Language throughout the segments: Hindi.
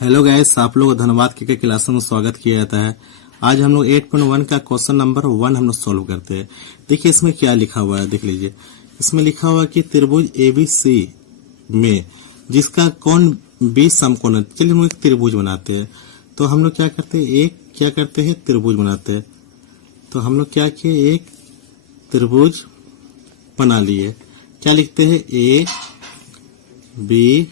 हेलो गाइस, आप लोग धन्यवाद के क्लास में स्वागत किया जाता है। आज हम लोग 8.1 का क्वेश्चन नंबर 1 हम लोग सोल्व करते हैं। देखिए इसमें क्या लिखा हुआ है, देख लीजिए। इसमें लिखा हुआ है कि त्रिभुज एबीसी में जिसका कोण बी समकोण है। चलिए हम लोग एक त्रिभुज बनाते हैं। तो हम लोग क्या करते हैं त्रिभुज बनाते हैं। तो हम लोग क्या किए, एक त्रिभुज बना लिए। क्या लिखते हैं, ए बी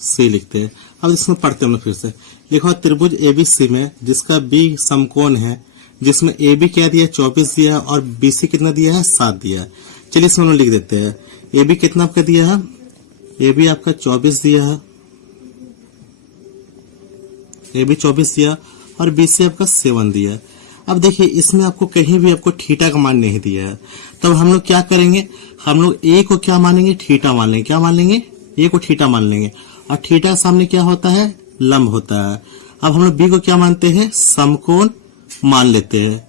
सी लिखते हैं। अब इसमें पढ़ते हैं हम लोग फिर से। लिखो त्रिभुज एबीसी में जिसका बी समकोण है, जिसमें ए बी क्या दिया 24 दिया है और बीसी कितना दिया है 7 दिया है। चलिए इसमें हम लोग लिख देते हैं। ए बी कितना आपका दिया है, ए बी आपका 24 दिया है, ए बी 24 दिया और बीसी आपका 7 दिया है। अब देखिए इसमें आपको कहीं भी आपको थीटा का मान नहीं दिया है। तब हम लोग क्या करेंगे, हम लोग ए को क्या मानेंगे, थीटा मान लेंगे। क्या मान लेंगे, ए को थीटा मान लेंगे और थीटा के सामने क्या होता है, लंब होता है। अब हम लोग बी को क्या मानते हैं, समकोण मान लेते हैं।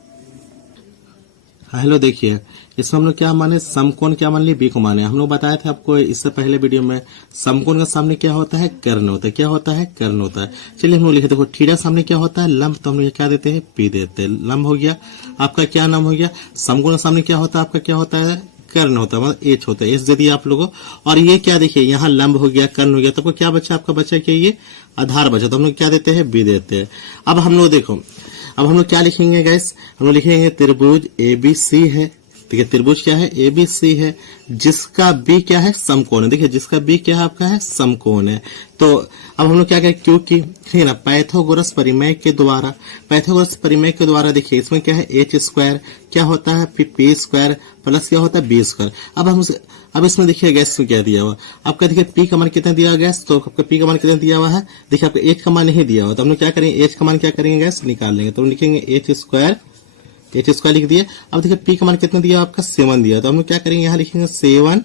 हेलो देखिए इसमें हम लोग क्या माने, समकोण क्या मान लिए, बी को माने। हम लोग बताए थे आपको इससे पहले वीडियो में, समकोण का सामने क्या होता है, कर्ण होता है। क्या होता है, कर्ण होता है। चलिए हम लोग लिखे, देखो थीटा सामने क्या होता है, लंब। तो हम लोग क्या देते हैं, पी देते हैं। लंब हो गया आपका, क्या नाम हो गया। समकोण का सामने क्या होता है, आपका क्या होता है, कर्ण होता है, मतलब एच होता है। एच दे दिया आप लोगों। और ये क्या देखिए, यहाँ लंब हो गया, कर्ण हो गया, तो आपको क्या बचा, आपका बचा क्या, ये आधार बचा। तो हम लोग क्या देते हैं, बी देते हैं। अब हम लोग देखो, अब हम लोग क्या लिखेंगे गाइस, हम लोग लिखेंगे त्रिभुज एबीसी है। ठीक है, त्रिभुज क्या है, एबीसी है, जिसका बी क्या है, समकोण है। देखिए जिसका बी क्या है आपका है, समकोण है। तो अब हम लोग क्या करें, क्योंकि ठीक है ना, पाइथागोरस परिमेय के द्वारा, पाइथागोरस परिमेय के द्वारा देखिए इसमें क्या है, एच स्क्वायर क्या होता है, पी स्क्वायर प्लस क्या होता है, बी स्क्वायर। अब इसमें देखिए गैस में क्या दिया हुआ, आपका देखिए पी का मान कितना दिया हुआ गैस, तो आपका पी का मान कितना दिया हुआ है, देखिए आपका एच का मान नहीं दिया हुआ। तो हम लोग क्या करेंगे, एच का मान क्या करेंगे गैस, निकाल लेंगे। तो हम लिखेंगे एच स्क्वायर लिख दिए। अब देखिए पी का मान कितना दिया आपका, 7 दिया। तो हम लोग क्या करेंगे, यहाँ लिखेंगे 7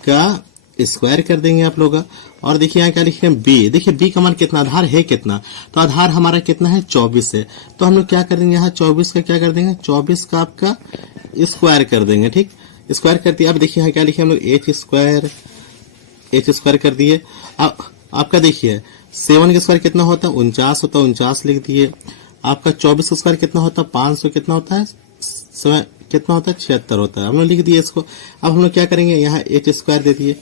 का स्क्वायर कर देंगे आप लोग। और देखिए यहाँ क्या लिखेंगे, बी। देखिए बी का मान कितना, आधार है कितना, तो आधार हमारा कितना है, 24 है। तो हम लोग क्या कर देंगे, यहाँ 24 का क्या कर देंगे, 24 का आपका स्क्वायर कर देंगे। ठीक, स्क्वायर कर दिया। अब देखिए यहाँ क्या लिखे हम लोग, एच स्क्वायर कर दिए। अब आपका देखिए 7 का स्क्वायर कितना होता है, 49 होता है, 49 लिख दिए। आपका 24 का स्क्वायर कितना होता है, 500 कितना होता है, कितना होता है, 76 होता है। हम लोग लिख दिए इसको। अब हम लोग क्या करेंगे, यहाँ एच स्क्वायर दे दिए।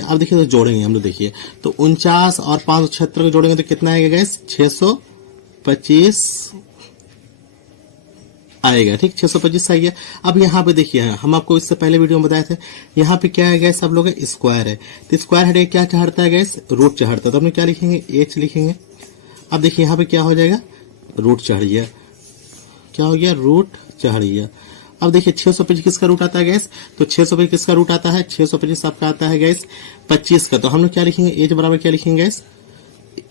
अब देखिए तो जोड़ेंगे हम लोग, देखिए तो 49 और 576 को जोड़ेंगे तो कितना आएगा गैस, 625 आएगा। ठीक, 625 आएगा। अब यहाँ पे देखिए हम आपको इससे पहले वीडियो में बताए थे, यहाँ पे क्या है गैस, सब लोग स्क्वायर है। तो स्क्वायर हटे क्या चढ़ता है गैस, रूट चढ़ता है। तो हम लोग क्या लिखेंगे, एच लिखेंगे। अब देखिए यहाँ पे क्या हो जाएगा, रूट चढ़ गया। क्या हो गया, रूट चढ़ गया। अब देखिए 625 किसका रूट आता है गैस, तो 625 किसका रूट आता है, 625 आपका आता है गैस 25 का। तो हम लोग क्या लिखेंगे, एज बराबर क्या लिखेंगे गैस,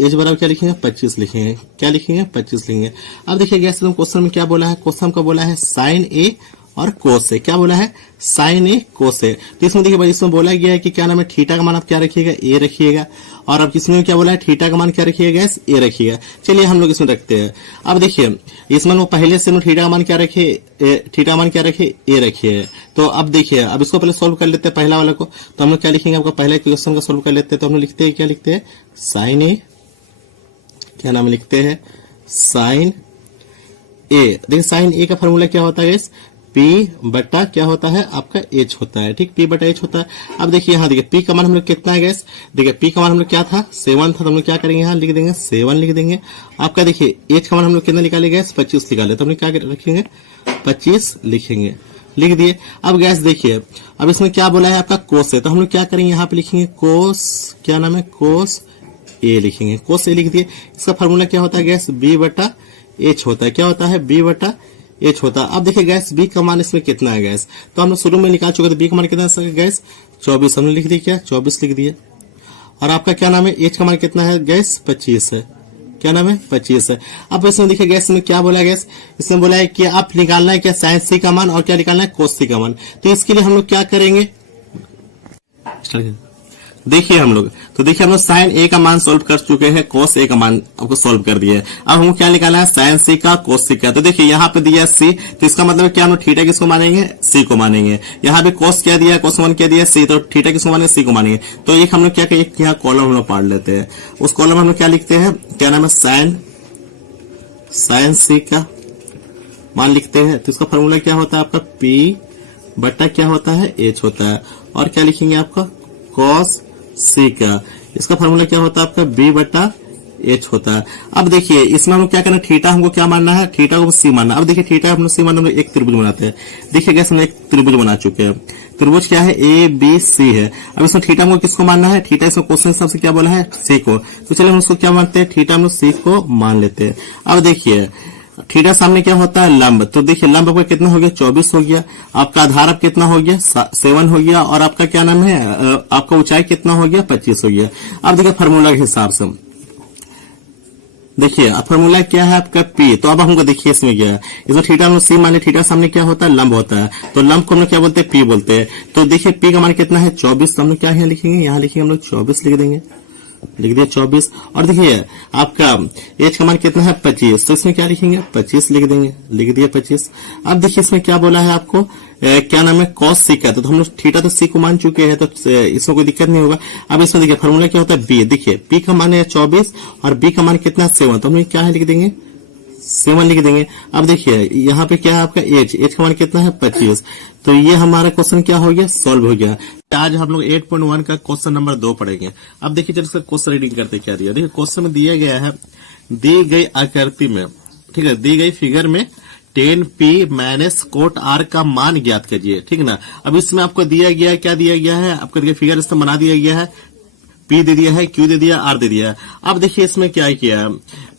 एज बराबर क्या लिखेंगे, 25 लिखेंगे। क्या लिखेंगे, 25 लिखेंगे। अब देखिए गैस क्वेश्चन में क्या बोला है, क्वेश्चन का बोला है साइन ए और कोस ए। क्या बोला है, साइन ए कोस ए। तो इसमें देखिए भाई, इसमें बोला गया है कि क्या नाम है, थीटा का मान आप क्या रखिएगा, ए रखिएगा। और अब इसमें क्या बोला है, थीटा का मान क्या रखिएगा गैस, ए रखिएगा। चलिए हम लोग इसमें रखते हैं। अब देखिए इसमें वो पहले से थीटा का मान क्या रखे, थीटा मान क्या रखे, ए रखिए। तो अब देखिए, अब इसको पहले सोल्व कर लेते हैं पहला वाला को। तो हम लोग क्या लिखेंगे, आपका पहला क्वेश्चन का सोल्व कर लेते हैं। तो हम लोग लिखते हैं, क्या लिखते हैं, साइन ए, क्या नाम लिखते हैं, साइन ए। देखिए साइन ए का फॉर्मूला क्या होता है, पी बटा क्या होता है आपका, एच होता है। ठीक, पी बटा एच होता है। अब देखिए यहाँ देखिए पी का मान हम लोग कितना है गैस, देखिए पी का मान हम लोग क्या था, 7 था। तो हम लोग क्या करेंगे, यहाँ लिख देंगे 7 लिख देंगे। आपका देखिए एच का मान हम लोग कितना निकाले गैस, 25 निकाले। तो हम लोग क्या रखेंगे, 25 लिखेंगे, लिख दिए। अब गैस देखिए, अब इसमें क्या बोला है आपका, कोस है। तो हम लोग क्या करेंगे, यहाँ पे लिखेंगे कोस, क्या नाम है, कोस ए लिखेंगे। कोस ए लिख दिए। इसका फॉर्मूला क्या होता है गैस, बी बटा एच होता है। क्या होता है, बी बटा एच होता है। अब देखिए गैस बी का मान इसमें कितना है गैस, तो हम लोग शुरू में निकाल चुके थे, बी का मान कितना है गैस, 24। हमने लिख दिया, क्या 24 लिख दिए। और आपका क्या नाम है, एच का मान कितना है गैस, 25 है। क्या नाम है, 25 है। अब इसमें देखिए गैस में क्या बोला गैस, इसमें बोला है कि आप निकालना है क्या, साइन सी का मान और क्या निकालना है, कोस सी का मान। तो इसके लिए हम लोग क्या करेंगे, देखिए हम लोग साइन ए का मान सोल्व कर चुके हैं, कोस ए का मान आपको सोल्व कर दिया है। अब हमको क्या निकालना है, साइन सी का कोस सी का। तो देखिए यहाँ पे दिया सी, तो इसका मतलब क्या हम लोग थीटा किसको मानेंगे, सी को मानेंगे। यहाँ पे कोस क्या दिया, कोस वन क्या दिया, सी, तो थीटा किसको मानेंगे, सी को मानेंगे। तो एक हम लोग क्या करेंगे, यहाँ कॉलम हम लोग पढ़ लेते हैं। उस कॉलम में हम लोग क्या लिखते हैं, क्या नाम है, साइन सी का मान लिखते हैं। तो इसका फॉर्मूला क्या होता है आपका, पी बट्टा क्या होता है, एच होता है। और क्या लिखेंगे आपका, कॉस सी का, इसका फॉर्मूला क्या होता है आपका, बी बट्टा एच होता है। अब देखिए इसमें हम क्या करना है, थीटा हमको क्या मानना है, थीटा को सी मानना। अब देखिए थीटा हम सी मानना, एक त्रिभुज बनाते हैं। देखिए गैस हमने एक त्रिभुज बना चुके हैं। त्रिभुज क्या है, ए बी सी है। अब इसमें थीटा हमको किसको मानना है, थीटा इसमें क्वेश्चन हिसाब से क्या बोला है, सी को। तो चलिए हम उसको क्या मानते हैं, थीटा हम सी को मान लेते हैं। अब देखिए थीटा सामने क्या होता है, लंब। तो देखिए लंब आपका कितना हो गया, 24 हो गया। आपका आधार अब कितना हो गया, 7 हो गया। और आपका क्या नाम है, आपका ऊंचाई कितना हो गया, 25 हो गया। अब देखिए फार्मूला के हिसाब से देखिए फार्मूला क्या है आपका, पी। तो अब हमको देखिए इसमें क्या है, इसमें थीटा हम सी मान ले, थीटा सामने क्या होता है, लंब होता है। तो लंब को हम लोग क्या बोलते हैं, पी बोलते हैं। तो देखिए पी का मान कितना है, 24। तो हम लोग क्या यहाँ लिखेंगे, यहाँ लिखेंगे हम लोग 24 लिख देंगे, लिख दिया 24। और देखिए आपका एच का मान कितना है, 25। तो इसमें क्या लिखेंगे, 25 लिख देंगे, लिख दिया 25। अब देखिए इसमें क्या बोला है आपको, क्या नाम है, कॉस सी का। तो हम लोग थीटा तो सी को मान चुके हैं, तो इसमें कोई दिक्कत नहीं होगा। अब इसमें देखिए फॉर्मूला क्या होता है, बी। देखिए पी का मान है 24 और बी का मान कितना है, 7। तो हम क्या है लिख देंगे, 7 लिख देंगे। अब देखिए यहाँ पे क्या है आपका एच का मान कितना है, 25। तो ये हमारा क्वेश्चन क्या हो गया, सॉल्व हो गया। आज हम लोग 8.1 का क्वेश्चन नंबर 2 पढ़ेंगे। अब देखिए चलिए इसका क्वेश्चन रीडिंग करते क्या दिया। देखिए क्वेश्चन में दिया गया है, दी गई आकृति में, ठीक है, दी गई फिगर में 10p माइनस कोट r का मान ज्ञात कीजिए, ठीक है ना। अब इसमें आपको दिया गया है, क्या दिया गया है आपको, देखिए फिगर इसमें बना दिया गया है, P दे दिया है, Q दे दिया, R दे दिया है। अब देखिए इसमें क्या किया है,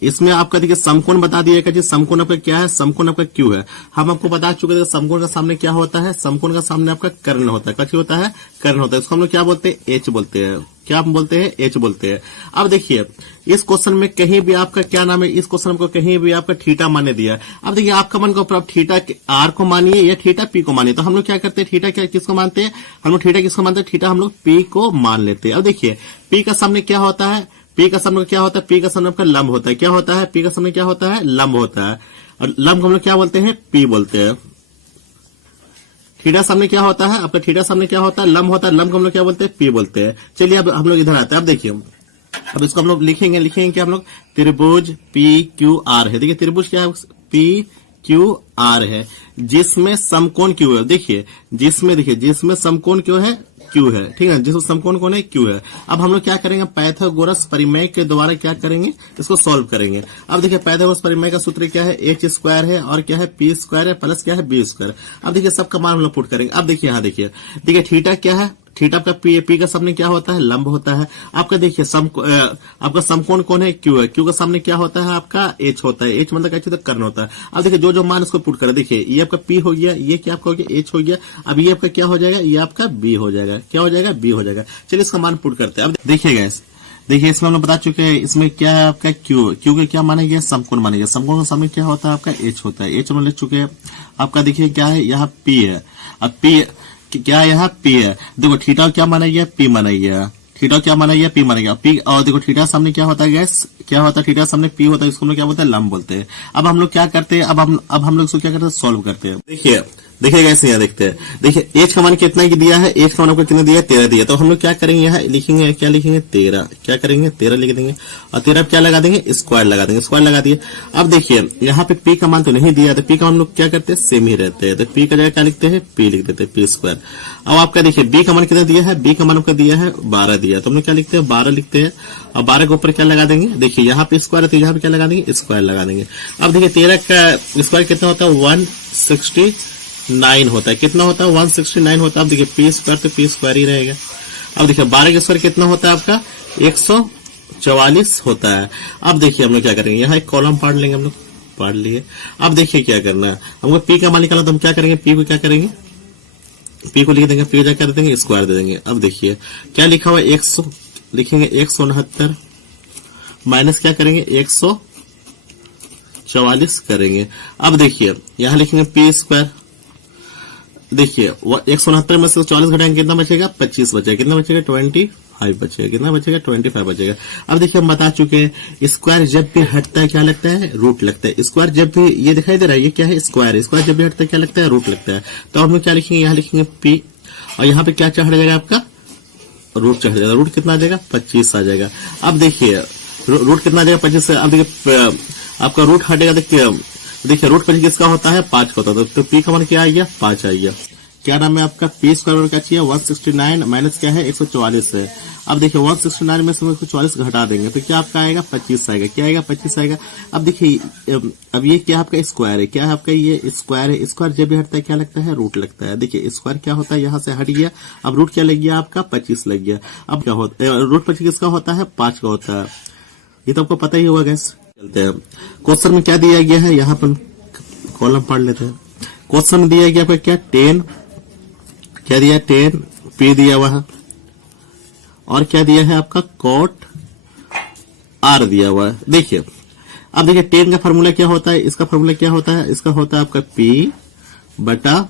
इसमें आपका देखिए समकोण बता दिया है, समकोण आपका क्या है, समकोण आपका Q है। हम आपको बता चुके थे समकोण का सामने क्या होता है, समकोण का सामने आपका कर्ण होता है। कथी होता है, कर्ण होता है। इसको हम लोग क्या बोलते हैं, एच बोलते हैं। क्या हम बोलते हैं, एच बोलते हैं। अब देखिए इस क्वेश्चन में कहीं भी आपका क्या नाम है, इस क्वेश्चन को कहीं भी आपका थीटा माने दिया। अब देखिए आपका मन को आप थीटा आर को मानिए या थीटा पी को मानिए। तो हम लोग क्या करते हैं, थीटा क्या किसको मानते हैं, हम लोग थीटा किसको मानते हैं, थीटा हम लोग पी को मान लेते हैं। अब देखिए पी का सामने क्या होता है, पी का सामने क्या होता है, पी का सामने आपका लंब होता है। क्या होता है, पी का सामने क्या होता है, लंब होता है। और लंब को हम लोग क्या बोलते हैं, पी बोलते हैं। थीटा सामने क्या होता है आपका, थीटा सामने क्या होता है, लंब होता है। लंब को हम लोग क्या बोलते हैं, पी बोलते हैं। चलिए अब हम लोग इधर आते हैं। अब देखिए अब इसको हम लोग लिखेंगे क्या हम लोग, त्रिभुज पी क्यू आर है। देखिए त्रिभुज क्या है, पी क्यू आर है, जिसमें समकोण क्यू है। देखिए जिसमें समकोण क्यू है, क्यू है, ठीक है, जिसमें समकोण कौन है, क्यू है। अब हम लोग क्या करेंगे, पाइथागोरस परिमेय के द्वारा क्या करेंगे, इसको सॉल्व करेंगे। अब देखिए पाइथागोरस परिमेय का सूत्र क्या है, एच स्क्वायर है और क्या है, पी स्क्वायर है प्लस क्या है, बी स्क्वायर। अब देखिए सबका मान हम लोग पुट करेंगे। अब देखिए यहाँ देखिए थीटा क्या है, थीटा आपका पी का सामने क्या होता है, लंब होता है। आपका देखिए आपका समकोण कौन है, क्यू है। क्यू का सामने क्या होता है आपका, एच होता है। एच मतलब क्या होता है, कर्ण होता है। अब देखिए जो मान इसको पुट करें, देखिए ये आपका पी हो गया, ये क्या आपका हो गया, एच हो गया। अब ये आपका क्या हो जाएगा, ये आपका बी हो जाएगा। क्या हो जाएगा, बी हो जाएगा। चलिए इसका मान पुट करते हैं। अब देखिएगा देखिए इसमें हम लोग बता चुके हैं, इसमें क्या है आपका क्यू के क्या मानेंगे, समकोण मानेंगे। समकोण का सामने क्या होता है आपका, एच होता है। एच हम लिख चुके हैं। आपका देखिए क्या है, यहाँ पी है। अब पी क्या यहाँ पी है। देखो थीटा क्या माना गया, पी माना गया। थीटा क्या माना गया, पी माना गया। पी और देखो थीटा सामने क्या होता है गैस, क्या होता है, थीटा सामने पी होता है। इसको हम लोग क्या बोलते हैं, लंब बोलते हैं। अब हम लोग क्या करते हैं, अब हम लोग इसको क्या करते हैं, सॉल्व करते हैं। देखिए गैस यहाँ देखते हैं। देखिए एच का मान कितना दिया है, एच का मान आपको कितना दिया है, 13 दिया। तो हम लोग क्या करेंगे, यहाँ लिखेंगे, क्या लिखेंगे, 13। क्या करेंगे, 13 लिख देंगे। और 13 क्या लगा देंगे, स्क्वायर लगा देंगे। स्क्वायर लगा दिए। अब देखिए यहाँ पे पी का मान तो नहीं दिया, तो पी का हम लोग क्या करते हैं, सेम ही रहते हैं। तो पी का जगह क्या लिखते हैं, पी लिख देते हैं, पी स्क्वायर। अब आपका देखिए बी का मान कितना दिया है, बी का मान आपका दिया है 12 दिया। तो हम लोग क्या लिखते हैं, 12 लिखते हैं। और 12 के ऊपर क्या लगा देंगे, देखिए यहाँ पे स्क्वायर है तो यहाँ पे क्या लगा देंगे, स्क्वायर लगा देंगे। अब देखिए 13 का स्क्वायर कितना होता है, 169 होता है। कितना होता है, 169 होता है। अब देखिए पी स्क्वायर तो पी स्क्वायर ही रहेगा। अब देखिए 12 का स्क्वायर कितना होता है आपका, 144 होता है। अब देखिए हम लोग क्या करेंगे, यहाँ एक कॉलम पाड़ लेंगे, हम लोग पाड़ लिए। अब देखिए क्या करना है, हमको पी का मान निकालना, तो हम क्या करेंगे, पी को क्या करेंगे, पी को लिख देंगे, पी को क्या देंगे, स्क्वायर दे देंगे। अब देखिए क्या लिखा हुआ है, 100 लिखेंगे, 169 माइनस क्या करेंगे, 144 करेंगे। अब देखिए यहाँ लिखेंगे पी स्क्वायर। देखिए 169 में से 40 घटाएंगे, कितना बचेगा, 25 बचेगा। कितना बचेगा, 25। 5 बचेगा। कितना बचेगा? 25 बचेगा। अब देखिए हम बता चुके हैं स्क्वायर जब भी हटता है क्या लगता है? रूट लगता है। स्क्वायर जब भी ये दिखाई दे रहा है ये क्या है? स्क्वायर। स्क्वायर जब भी हटता है क्या लगता है? रूट लगता है। तो हम लोग क्या लिखेंगे? यहाँ लिखेंगे पी और यहाँ पे क्या चढ़ जाएगा आपका? रूट चढ़ जाएगा। रूट कितना आ जाएगा? 25 आ जाएगा। अब देखिए रूट कितना आ जाएगा? 25 से। अब देखिए आपका रूट हटेगा। देखिए रूट 25 किसका होता है? 5 का होता है। तो पी का मान क्या आ गया? 5 आ गया। क्या नाम है आपका? पी स्क्वायर क्या चाहिए? 169 माइनस क्या है? 144 है। अब देखिए 169 में से 144 घटा देंगे तो क्या आपका आएगा? 25 आएगा। क्या आएगा? 25 आएगा। अब देखिए अब ये क्या आपका स्क्वायर है? क्या है आपका? ये स्क्वायर है। स्क्वायर जब भी हटता है क्या लगता है? रूट लगता है। देखिए स्क्वायर क्या होता है? यहाँ से हट गया। अब रूट क्या लग गया आपका? 25 लग गया। अब क्या होता है? रूट 25 किसका होता है? 5 का होता है। ये तो आपको पता ही होगा गैस। चलते हैं क्वेश्चन में क्या दिया गया है। यहाँ पर कॉलम पढ़ लेते हैं। क्वेश्चन में दिया गया आपका क्या? 10 क्या दिया? 10 पी दिया हुआ है और क्या दिया है आपका? कॉट आर दिया हुआ है। देखिए अब देखिए 10 का फॉर्मूला क्या होता है? इसका फॉर्मूला क्या होता है? इसका होता है आपका पी बटा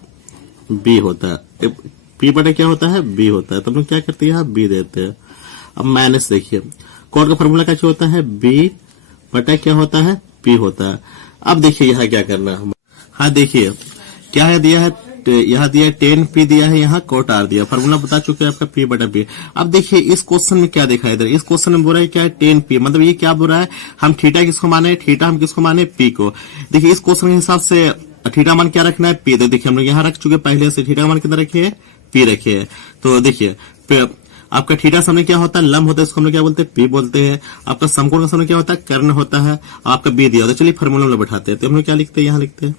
बी होता है। पी बटा क्या होता है? बी होता है। तो हम लोग क्या करते हैं? यहाँ बी देते हैं। अब माइनस देखिए कॉट का फॉर्मूला क्या होता है? बी बटा क्या होता है? पी होता है। अब देखिए यहाँ क्या करना है। हाँ देखिए क्या है दिया है? यहाँ दिया है 10 पी दिया है, यहाँ कोट आर दिया। फॉर्मूला बता चुके हैं आपका पी बटा पी। अब देखिए इस क्वेश्चन में क्या देखा इधर? इस क्वेश्चन में बोल रहा है क्या है? 10 पी। मतलब ये क्या बोल रहा है? हम थीटा किसको माने? थीटा हम किसको माने? पी को। देखिए इस क्वेश्चन के हिसाब से थीटा मान क्या रखना है? पी। तो देखिए हम लोग यहाँ रख चुके पहले से। थीटा मान कितना रखे है? पी रखे है। तो देखिए आपका थीटा समय क्या होता है? लंब होता है। इसको हम लोग क्या बोलते हैं? पी बोलते हैं। आपका समकोण का समय क्या होता है? कर्ण होता है। आपका बी दिया होता है। चलिए फॉर्मूला में बैठाते हैं। तो हम लोग क्या लिखते हैं? यहाँ लिखते हैं।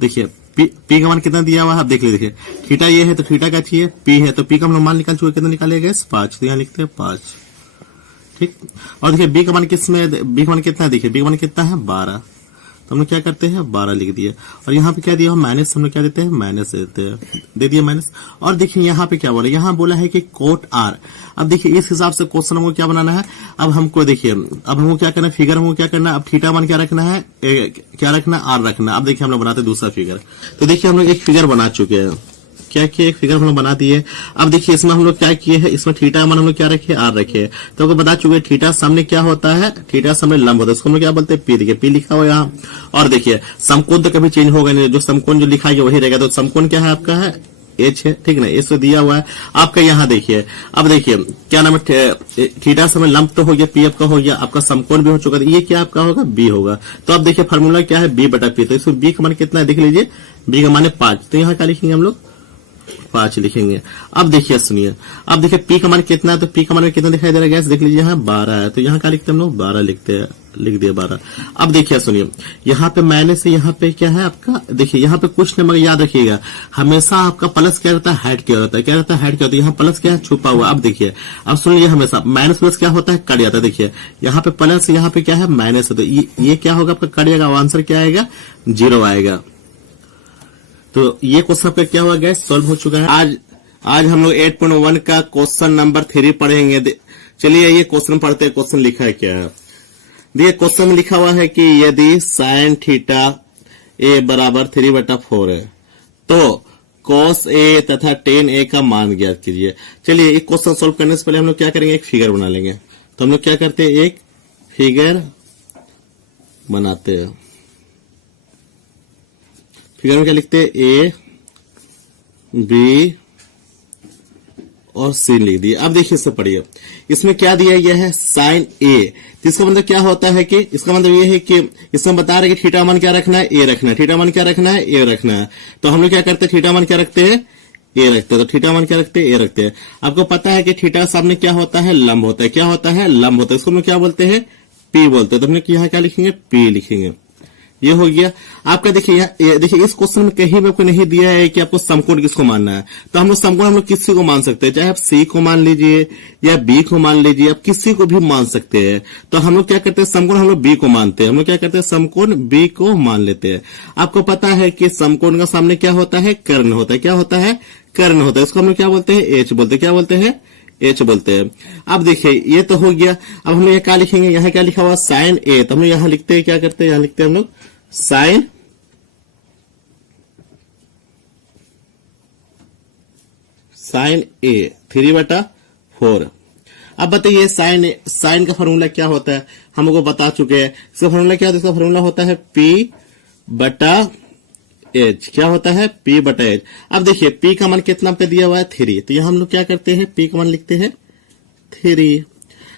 देखिए पी का मान कितना दिया हुआ है? आप देख लीजिए। देखिए थीटा ये है तो थीटा क्या चाहिए? पी है। तो पी का हम लोग मान निकाल चुके। कितना निकालेगा? 5। तो यहाँ लिखते हैं 5। ठीक। और देखिए बी का मान किसमें? बी का मान कितना है? देखिए बी का मान कितना है? 12। तो हम लोग क्या करते हैं? 12 लिख दिए। और यहाँ पे क्या दिया? माइनस। हम लोग क्या देते हैं? माइनस देते हैं। दे दिए माइनस। और देखिए यहाँ पे क्या बोला? यहाँ बोला है कि कोट आर। अब देखिए इस हिसाब से क्वेश्चन हमको क्या बनाना है? अब हमको देखिए अब हमको क्या करना है? फिगर हमको क्या करना है? अब थीटा मान क्या रखना है? क्या रखना है? आर रखना है। अब देखिए हम लोग बनाते हैं दूसरा फिगर। तो देखिए हम लोग एक फिगर बना चुके हैं। क्या किए? एक फिगर हम लोग बना दिए। अब देखिए इसमें हम लोग क्या किए हैं? इसमें थीटा मान हम लोग क्या रखे? आर रखे। तो आपको बता चुके थीटा सामने क्या होता है? थीटा सामने लंब होता है। इसको हम लोग क्या बोलते हैं? पी। देखिए पी लिखा हुआ यहाँ। और देखिए समकोण तो कभी चेंज होगा नहीं। जो समकोण जो लिखा है वही रहेगा। तो समकोण क्या है आपका? है एच है। ठीक ना? एच दिया हुआ है आपका। यहाँ देखिए अब देखिए क्या नाम है? थीटा समय लंब तो हो गया, पी आपका हो गया, आपका समकोण भी हो चुका। ये क्या आपका होगा? बी होगा। तो अब देखिए फॉर्मूला क्या है? बी बटा पी। तो इसमें बी का मान कितना है? देख लीजिए बी का मान है 5। तो यहाँ क्या लिखेंगे हम लोग? 5 लिखेंगे। अब देखिए सुनिए अब देखिए पी का मान कितना है? तो पी का मान कितना दिखाई दे रहा है गैस? देख लीजिए यहाँ 12 है। तो यहाँ क्या लिखते हैं हम लोग? 12 लिखते हैं। लिख दिया 12। अब देखिए सुनिए यहाँ पे माइनस से यहाँ पे क्या है आपका? देखिए यहाँ पे कुछ नहीं, मगर याद रखिएगा हमेशा आपका प्लस क्या रहता है? हाइट क्या रहता है? क्या रहता है? हाइट क्या होता है? यहाँ प्लस क्या है? छुपा हुआ। अब देखिए अब सुनिए हमेशा माइनस प्लस क्या होता है? कट जाता है। देखिए यहाँ पे प्लस, यहाँ पे क्या है? माइनस है। तो ये क्या होगा आपका? कट जाएगा। आंसर क्या आएगा? 0 आएगा। तो ये क्वेश्चन आपका क्या हुआ गैस? सॉल्व हो चुका है। आज हम लोग 8.1 का क्वेश्चन नंबर 3 पढ़ेंगे। चलिए ये क्वेश्चन पढ़ते हैं। क्वेश्चन लिखा है क्या? देखिए क्वेश्चन में लिखा हुआ है कि यदि साइन थीटा ए बराबर 3/4 है तो कॉस ए तथा टेन ए का मान ज्ञात कीजिए। चलिए एक क्वेश्चन सॉल्व करने से पहले हम लोग क्या करेंगे? एक फिगर बना लेंगे। तो हम लोग क्या करते हैं? एक फिगर बनाते हैं। फिगर में क्या लिखते हैं? ए बी और सी लिख दिए। अब देखिए इससे पढ़िए। इसमें क्या दिया गया है? साइन ए। तो इसका मतलब क्या होता है कि इसका मतलब ये है कि इसमें बता रहे कि थीटा मान क्या रखना है? ए रखना है। थीटा मान क्या रखना है? ए रखना है। तो हम लोग क्या करते हैं? थीटा मान क्या रखते हैं? ए रखते हैं। तो थीटा मान क्या रखते हैं? ए रखते हैं। आपको पता है कि थीटा सामने क्या होता है? लंब होता है। क्या होता है? लंब होता है। इसको हम लोग क्या बोलते हैं? पी बोलते हैं। तो हम लोग यहाँ क्या लिखेंगे? पी लिखेंगे। ये हो गया आपका। देखिए देखिए इस क्वेश्चन में कहीं भी आपको नहीं दिया है कि आपको समकोण किसको मानना है। तो हम लोग समकोण हम लोग किसी को मान सकते हैं, चाहे आप सी को मान लीजिए या बी को मान लीजिए, आप किसी को भी मान सकते हैं। तो हम लोग क्या करते हैं? समकोण हम लोग बी को मानते हैं। हम लोग क्या करते हैं? समकोण बी को मान लेते हैं। आपको पता है कि समकोण का सामने क्या होता है? कर्ण होता है। क्या होता है? कर्ण होता है। इसको हम लोग क्या बोलते हैं? एच बोलते हैं। क्या बोलते हैं? एच बोलते हैं। अब देखिए ये तो हो गया। अब हम लोग क्या लिखेंगे? यहाँ क्या लिखा हुआ? साइन ए। तो हम लोग यहाँ लिखते हैं, क्या करते हैं? यहाँ लिखते हैं हम लोग साइन ए 3/4। अब बताइए साइन का फॉर्मूला क्या होता है, हम लोग बता चुके हैं। इसका फॉर्मूला क्या होता है, इसका फॉर्मूला होता है P बटा एच। क्या होता है, P बटा एच। अब देखिए P का मान कितना पे दिया हुआ है 3, तो यहां हम लोग क्या करते हैं, P का मान लिखते हैं 3।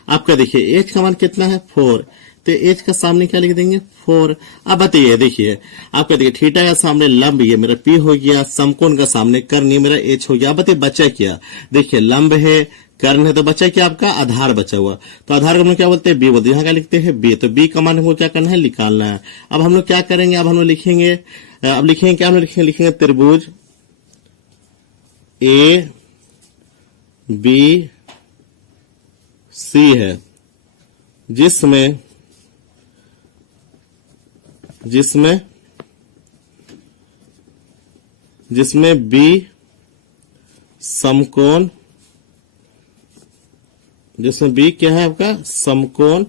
आपका देखिए H का मान कितना है 4, तो H का सामने क्या लिख देंगे 4। अब बताइए देखिए आपका देखिए थीटा का सामने लंब ये मेरा P हो गया, समकोण का सामने कर्ण ये मेरा H हो गया। अब बताइए बचा क्या, देखिए लंब है कर्ण है तो बचा क्या आपका आधार बचा हुआ, तो आधार को हम लोग क्या बोलते हैं B बोलते हैं, यहाँ क्या लिखते हैं B, तो B का मान हमको क्या करना है निकालना है। अब हम लोग क्या करेंगे, अब हम लोग लिखेंगे, अब लिखेंगे क्या, हम लोग लिखेंगे त्रिभुज A B C है, जिसमें B समकोण, जिसमें B क्या है आपका समकोण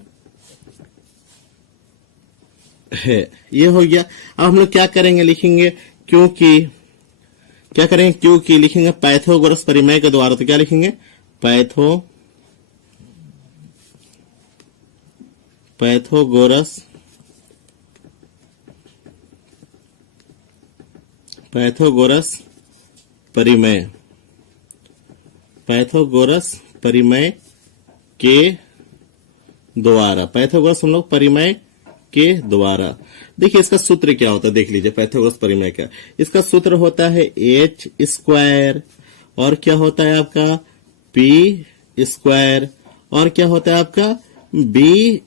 है, ये हो गया। अब हम लोग क्या करेंगे, लिखेंगे क्योंकि, क्या करेंगे क्योंकि लिखेंगे पाइथागोरस परिमेय के द्वारा, तो क्या लिखेंगे पाइथागोरस परिमेय के द्वारा, पाइथागोरस हम लोग परिमेय के द्वारा। देखिए इसका सूत्र क्या होता है, देख लीजिए पाइथागोरस परिमेय का, इसका सूत्र होता है h स्क्वायर, और क्या होता है आपका p स्क्वायर, और क्या होता है आपका b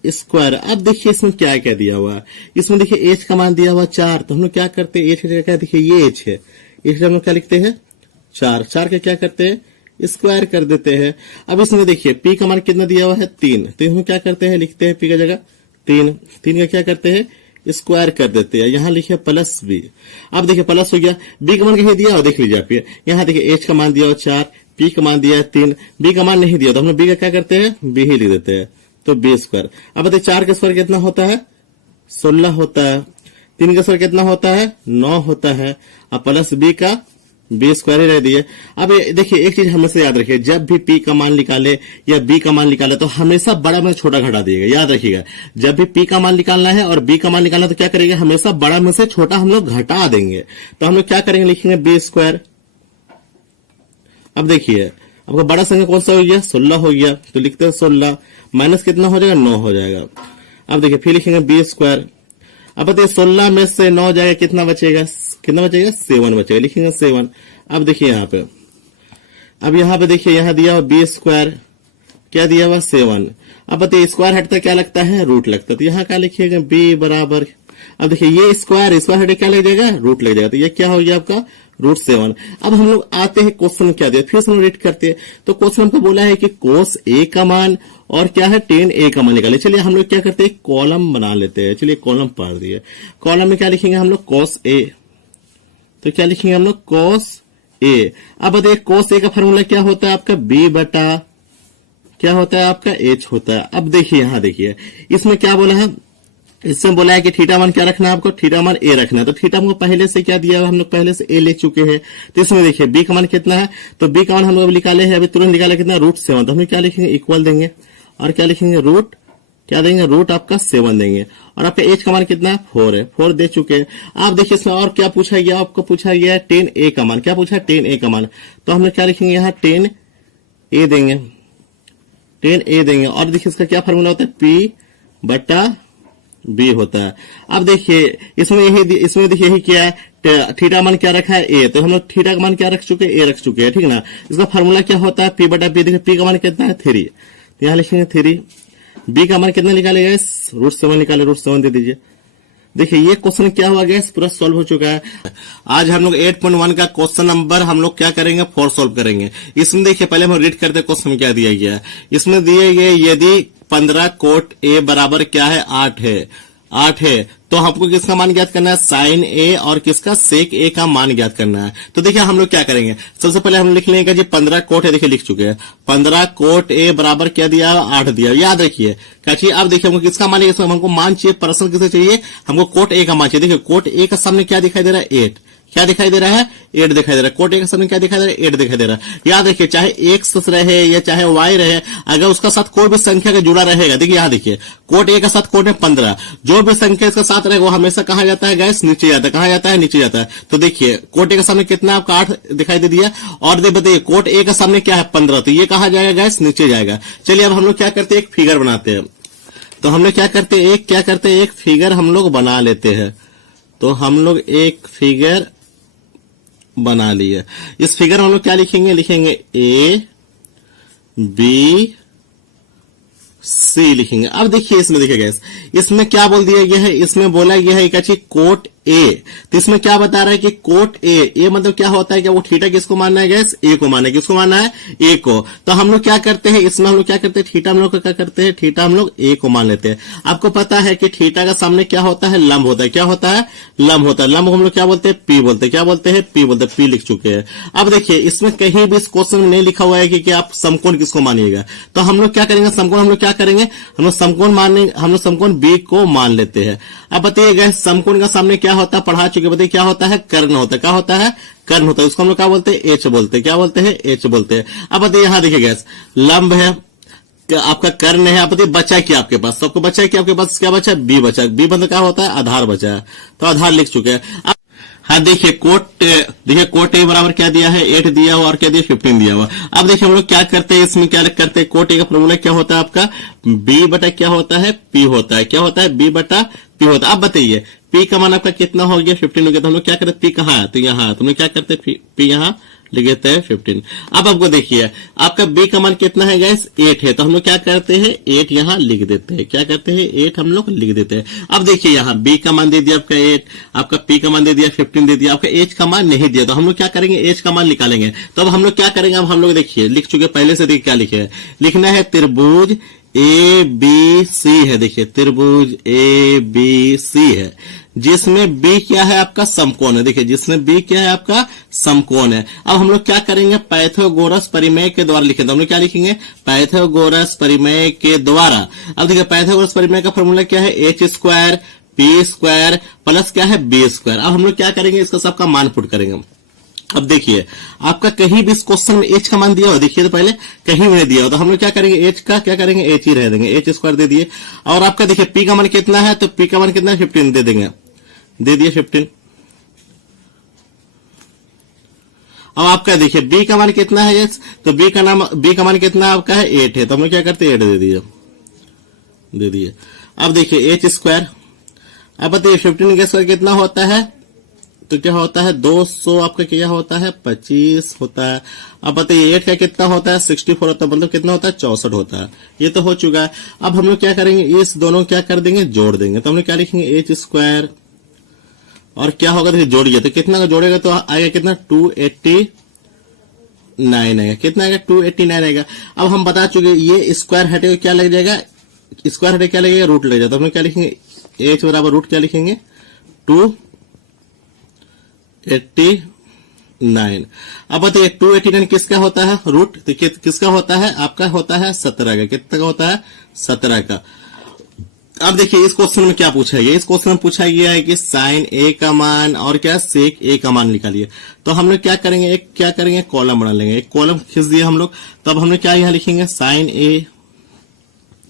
स्क्वायर। अब देखिए इसमें क्या क्या दिया हुआ है, इसमें देखिए h का मान दिया हुआ 4, तो हम लोग क्या करते हैं, h का क्या, देखिए ये h है, h हम लोग क्या लिखते हैं 4 का क्या करते हैं स्क्वायर कर देते हैं। अब इसमें देखिए p का मान कितना दिया हुआ है 3, तो हम क्या करते हैं, लिखते हैं p का जगह 3 का क्या करते हैं स्क्वायर कर देते हैं, यहाँ लिखे प्लस b। अब देखिए प्लस हो गया, b का मान कहीं दिया हो, देख लीजिए आप यहाँ देखिए h का मान दिया हो 4, p का मान दिया है 3, b का मान नहीं दिया, तो हम लोग b का क्या करते हैं b ही लिख देते हैं, तो b स्क्वायर। अब बताइए 4 का स्क्वायर कितना होता है 16 होता है, 3 का स्क्वायर कितना होता है 9 होता है, अब प्लस b का b स्क्वायर ही रह दिए। अब देखिए एक चीज हमेशा याद रखिए, जब भी p का मान निकाले या b का मान निकाले तो हमेशा बड़ा में छोटा घटा दिएगा, याद रखिएगा। जब भी p का मान निकालना है और b का मान निकालना है तो क्या करेंगे, हमेशा बड़ा में से छोटा हम लोग घटा देंगे, तो हम लोग क्या करेंगे, लिखेंगे b स्क्वायर। अब देखिए आपका बड़ा संख्या कौन सा हो गया 16 हो गया, तो लिखते हैं 16 माइनस कितना हो जाएगा 9 हो जाएगा। अब देखिए फिर लिखेंगे b स्क्वायर। अब बताइए 16 में से 9 जाएगा, कितना बचेगा 7 बचेगा, लिखेंगे 7। अब देखिए यहाँ पे, अब यहाँ पे देखिए यहाँ दिया हुआ b स्क्वायर, क्या दिया हुआ 7। अब बताइए स्क्वायर हटता क्या लगता है रूट लगता है, तो यहाँ क्या लिखिएगा b बराबर, अब देखिए ये स्क्वायर हटे क्या लग जाएगा रूट लग जाएगा, तो ये क्या हो गया आपका √7। अब हम लोग आते हैं क्वेश्चन क्या दिया, फिर से हम रीड करते हैं। तो क्वेश्चन हमको बोला है कि कोस a का मान और क्या है tan a का मान निकाले। चलिए हम लोग क्या करते हैं कॉलम बना लेते हैं, चलिए कॉलम पढ़ दिए। कॉलम में क्या लिखेंगे हम लोग cos a, तो क्या लिखेंगे हम लोग cos a। अब बताइए cos a का फॉर्मूला क्या होता है आपका b बटा क्या होता है आपका h होता है। अब देखिए यहाँ देखिए इसमें क्या बोला है, इसमें बोला है कि थीटा मान क्या रखना है आपको, थीटा मान a रखना है, तो थीटा हमको पहले से क्या दिया है, हम लोग पहले से a ले चुके हैं। तो इसमें देखिए b का मान कितना है, तो b का मान हम लोग निकाले हैं, अभी तुरंत निकाले कितना √7, तो हम क्या लिखेंगे इक्वल देंगे और क्या लिखेंगे रूट क्या देंगे रूट आपका 7 देंगे, और आपका h का मान कितना है 4 है, 4 दे चुके हैं। आप देखिए इसमें और क्या पूछा गया, आपको पूछा गया है tan a का मान, क्या पूछा है tan a का मान, तो हम लोग क्या लिखेंगे यहाँ tan a देंगे, और देखिए इसका क्या फॉर्मूला होता है p बटा b होता है। अब देखिए इसमें देखिए यही क्या है, थीटा मान क्या रखा है a, तो हम लोग थीटा का मान क्या रख चुके हैं a रख चुके हैं, ठीक ना। इसका फॉर्मूला क्या होता है p बटा b, देखिए p का मान कितना है 3, तो यहाँ लिखेंगे 3, b का मान कितना निकालेगा √7 निकाले, √7 दे दीजिए। देखिए ये क्वेश्चन क्या हुआ गया पूरा सॉल्व हो चुका है। आज हम लोग 8.1 का क्वेश्चन नंबर हम लोग क्या करेंगे 4 सॉल्व करेंगे। इसमें देखिए पहले हम रीड करते क्वेश्चन क्या दिया गया है। इसमें दिए गए यदि 15 कोट a बराबर क्या है 8 है तो हमको किसका मान ज्ञात करना है साइन a, और किसका सेक a का मान ज्ञात करना है। तो देखिए हम लोग क्या करेंगे, सबसे पहले हम लिख लेंगे जी 15 कोट है, देखिए लिख चुके हैं 15 कोट a बराबर क्या दिया 8 दिया, याद रखिए क्या चाहिए। अब देखिए हमको किसका मान, हमको मान चाहिए पर्सन किसे चाहिए, हमको कोट a का मान चाहिए। देखिए कोट a का सामने क्या दिखाई दे रहा है 8, क्या दिखाई दे रहा है, 8 दिखाई दे रहा है। कोट ए के सामने क्या दिखाई दे रहा है, 8 दिखाई दे रहा है। यहाँ देखिए चाहे एक्स रहे या चाहे वाई रहे, अगर उसका साथ कोई भी संख्या का जुड़ा रहेगा, देखिए यहाँ देखिए कोट ए का साथ कोट में 15, जो भी संख्या इसका साथ रहेगा वो हमेशा कहा जाता है गैस, नीचे जाता है। कहा जाता है, नीचे जाता है। तो देखिए कोट ए के सामने कितना आपका 8 दिखाई दे दिया, और बताइए कोट ए के सामने क्या है 15, तो ये कहा जाएगा गैस, नीचे जाएगा। चलिए अब हम लोग क्या करते हैं, एक फिगर बनाते हैं। तो हम लोग क्या करते हैं, एक फिगर हम लोग बना लेते हैं। तो हम लोग एक फिगर बना लिए। इस फिगर में हम लोग क्या लिखेंगे, ए बी सी लिखेंगे। अब देखिए इसमें देखिए गैस, इसमें क्या बोल दिया गया है, इसमें बोला गया है एक कोट ए। तो इसमें क्या बता रहा है कि कोट ए मतलब क्या होता है, क्या वो थीटा किसको मानना है गैस, ए को मानना है। किसको मानना है, ए को। तो हम लोग क्या करते हैं, इसमें हम लोग क्या करते हैं, थीटा हम लोग क्या करते हैं, थीटा हम लोग ए को मान लेते हैं। आपको पता है कि थीटा का सामने क्या होता है, लंब होता है। क्या होता है, लंब होता है। लंब हम लोग क्या बोलते हैं, पी बोलते हैं। क्या बोलते हैं, पी बोलते हैं। पी लिख चुके हैं। अब देखिए इसमें कहीं भी इस क्वेश्चन में नहीं लिखा हुआ है कि आप समकोण किसको मानिएगा। तो हम लोग क्या करेंगे, समकोण हम लोग क्या करेंगे, हम लोग समकोण मानेंगे, हम लोग समकोण बी को मान लेते हैं। अब बताइए गैस, समकोण का सामने क्या होता है, पढ़ा चुके, बताइए क्या होता है, कर्ण होता है। क्या होता है, कर्ण होता है। उसको हम लोग क्या बोलते हैं, एच बोलते हैं। क्या बोलते हैं, एच बोलते हैं। अब बताइए यहां देखिए गैस, लंब है, आपका कर्ण है। आप बताइए बचा क्या आपके पास, सबको बचा क्या आपके पास, क्या बचा, बी बचा। बी मतलब क्या होता है, आधार बचा है। तो आधार लिख चुके हैं। अब हाँ देखिए कोट ए बराबर क्या दिया है, 8 दिया हुआ, और क्या दिया, 15 दिया हुआ। अब देखिए हम लोग क्या करते हैं, इसमें क्या करते हैं, कोट ए का फॉर्मूला क्या होता है आपका, बी बटा क्या होता है, पी होता है। क्या होता है, बी बटा पी होता है। अब बताइए पी का मान आपका कितना हो गया, 15 हो गया। तो हम लोग क्या करते, पी कहाँ है, तो यहाँ। तो हम लोग क्या करते, पी यहाँ लिख देते हैं 15। अब आपको देखिए आपका बी का मान कितना है गैस, 8 है। तो हम लोग क्या करते हैं, 8 यहाँ लिख देते हैं। क्या करते हैं, 8 हम लोग लिख देते हैं। अब देखिए यहाँ बी का मान दे दिया आपका 8, आपका पी का मान दे दिया 15 दे दिया, आपका एच का मान नहीं दिया। तो हम लोग क्या करेंगे, एच का मान निकालेंगे। तो अब हम लोग क्या करेंगे, अब हम लोग देखिए लिख चुके पहले से, देखिए क्या लिखे है, लिखना है त्रिभुज ए बी सी है। देखिए त्रिभुज ए बी सी है, जिसमें बी क्या है आपका, समकोण है। देखिए जिसमें बी क्या है आपका, समकोण है। अब हम लोग क्या करेंगे, पाइथागोरस परिमेय के द्वारा लिखेंगे। तो हम लोग क्या लिखेंगे, पाइथागोरस परिमेय के द्वारा। अब देखिए पाइथागोरस परिमेय का फॉर्मूला क्या है, H square P square plus क्या है, बी स्क्वायर। अब हम लोग क्या करेंगे, इसका सबका मान पुट करेंगे। अब देखिए आपका कहीं भी इस क्वेश्चन में एच का मान दिया हो, देखिए तो पहले कहीं भी नहीं दिया हो, तो हम लोग क्या करेंगे, एच का क्या करेंगे, एच ही रह देंगे, एच स्क्वायर दे दिए। और आपका देखिए पी का मान कितना है, तो पी का मान कितना है, 15 दे देंगे, दे दिए 15। अब आपका देखिए बी का मान कितना है, तो बी का मान कितना आपका है, 8 है। तो हम लोग क्या करते हैं, 8 दे दिए। अब देखिए एच स्क्वायर, अब बताइए 15 का स्क्वायर कितना होता है, तो क्या होता है 200, आपका क्या होता है 25 होता है। अब बताइए 8 का कितना होता है 64 होता है, मतलब कितना होता है 64 होता है। ये तो हो चुका है। अब हम लोग क्या करेंगे, इस दोनों क्या कर देंगे, जोड़ देंगे। तो हम लोग क्या लिखेंगे, एच स्क्वायर और क्या होगा, देखिए जोड़िए तो कितना का जोड़ेगा, तो आएगा कितना 289 आएगा। कितना आएगा 289 आएगा। अब हम बता चुके ये स्क्वायर हटेगा क्या लग जाएगा, स्क्वायर हटे क्या लगेगा, रूट लग जाएगा। तो हम लोग क्या लिखेंगे, एच बराबर रूट क्या लिखेंगे 289। अब बताइए 289 किसका होता है, रूट देखिए किसका होता है, आपका होता है 17 का। कितना का होता है 17 का। अब देखिए इस क्वेश्चन में क्या पूछा गया, इस क्वेश्चन में पूछा गया है कि साइन ए का मान और क्या सेक ए का मान निकालिए। तो हम लोग क्या करेंगे, क्या करेंगे कॉलम बना लेंगे, एक कॉलम खींच दिया हम लोग। तो अब हम लोग क्या यहाँ लिखेंगे, साइन ए,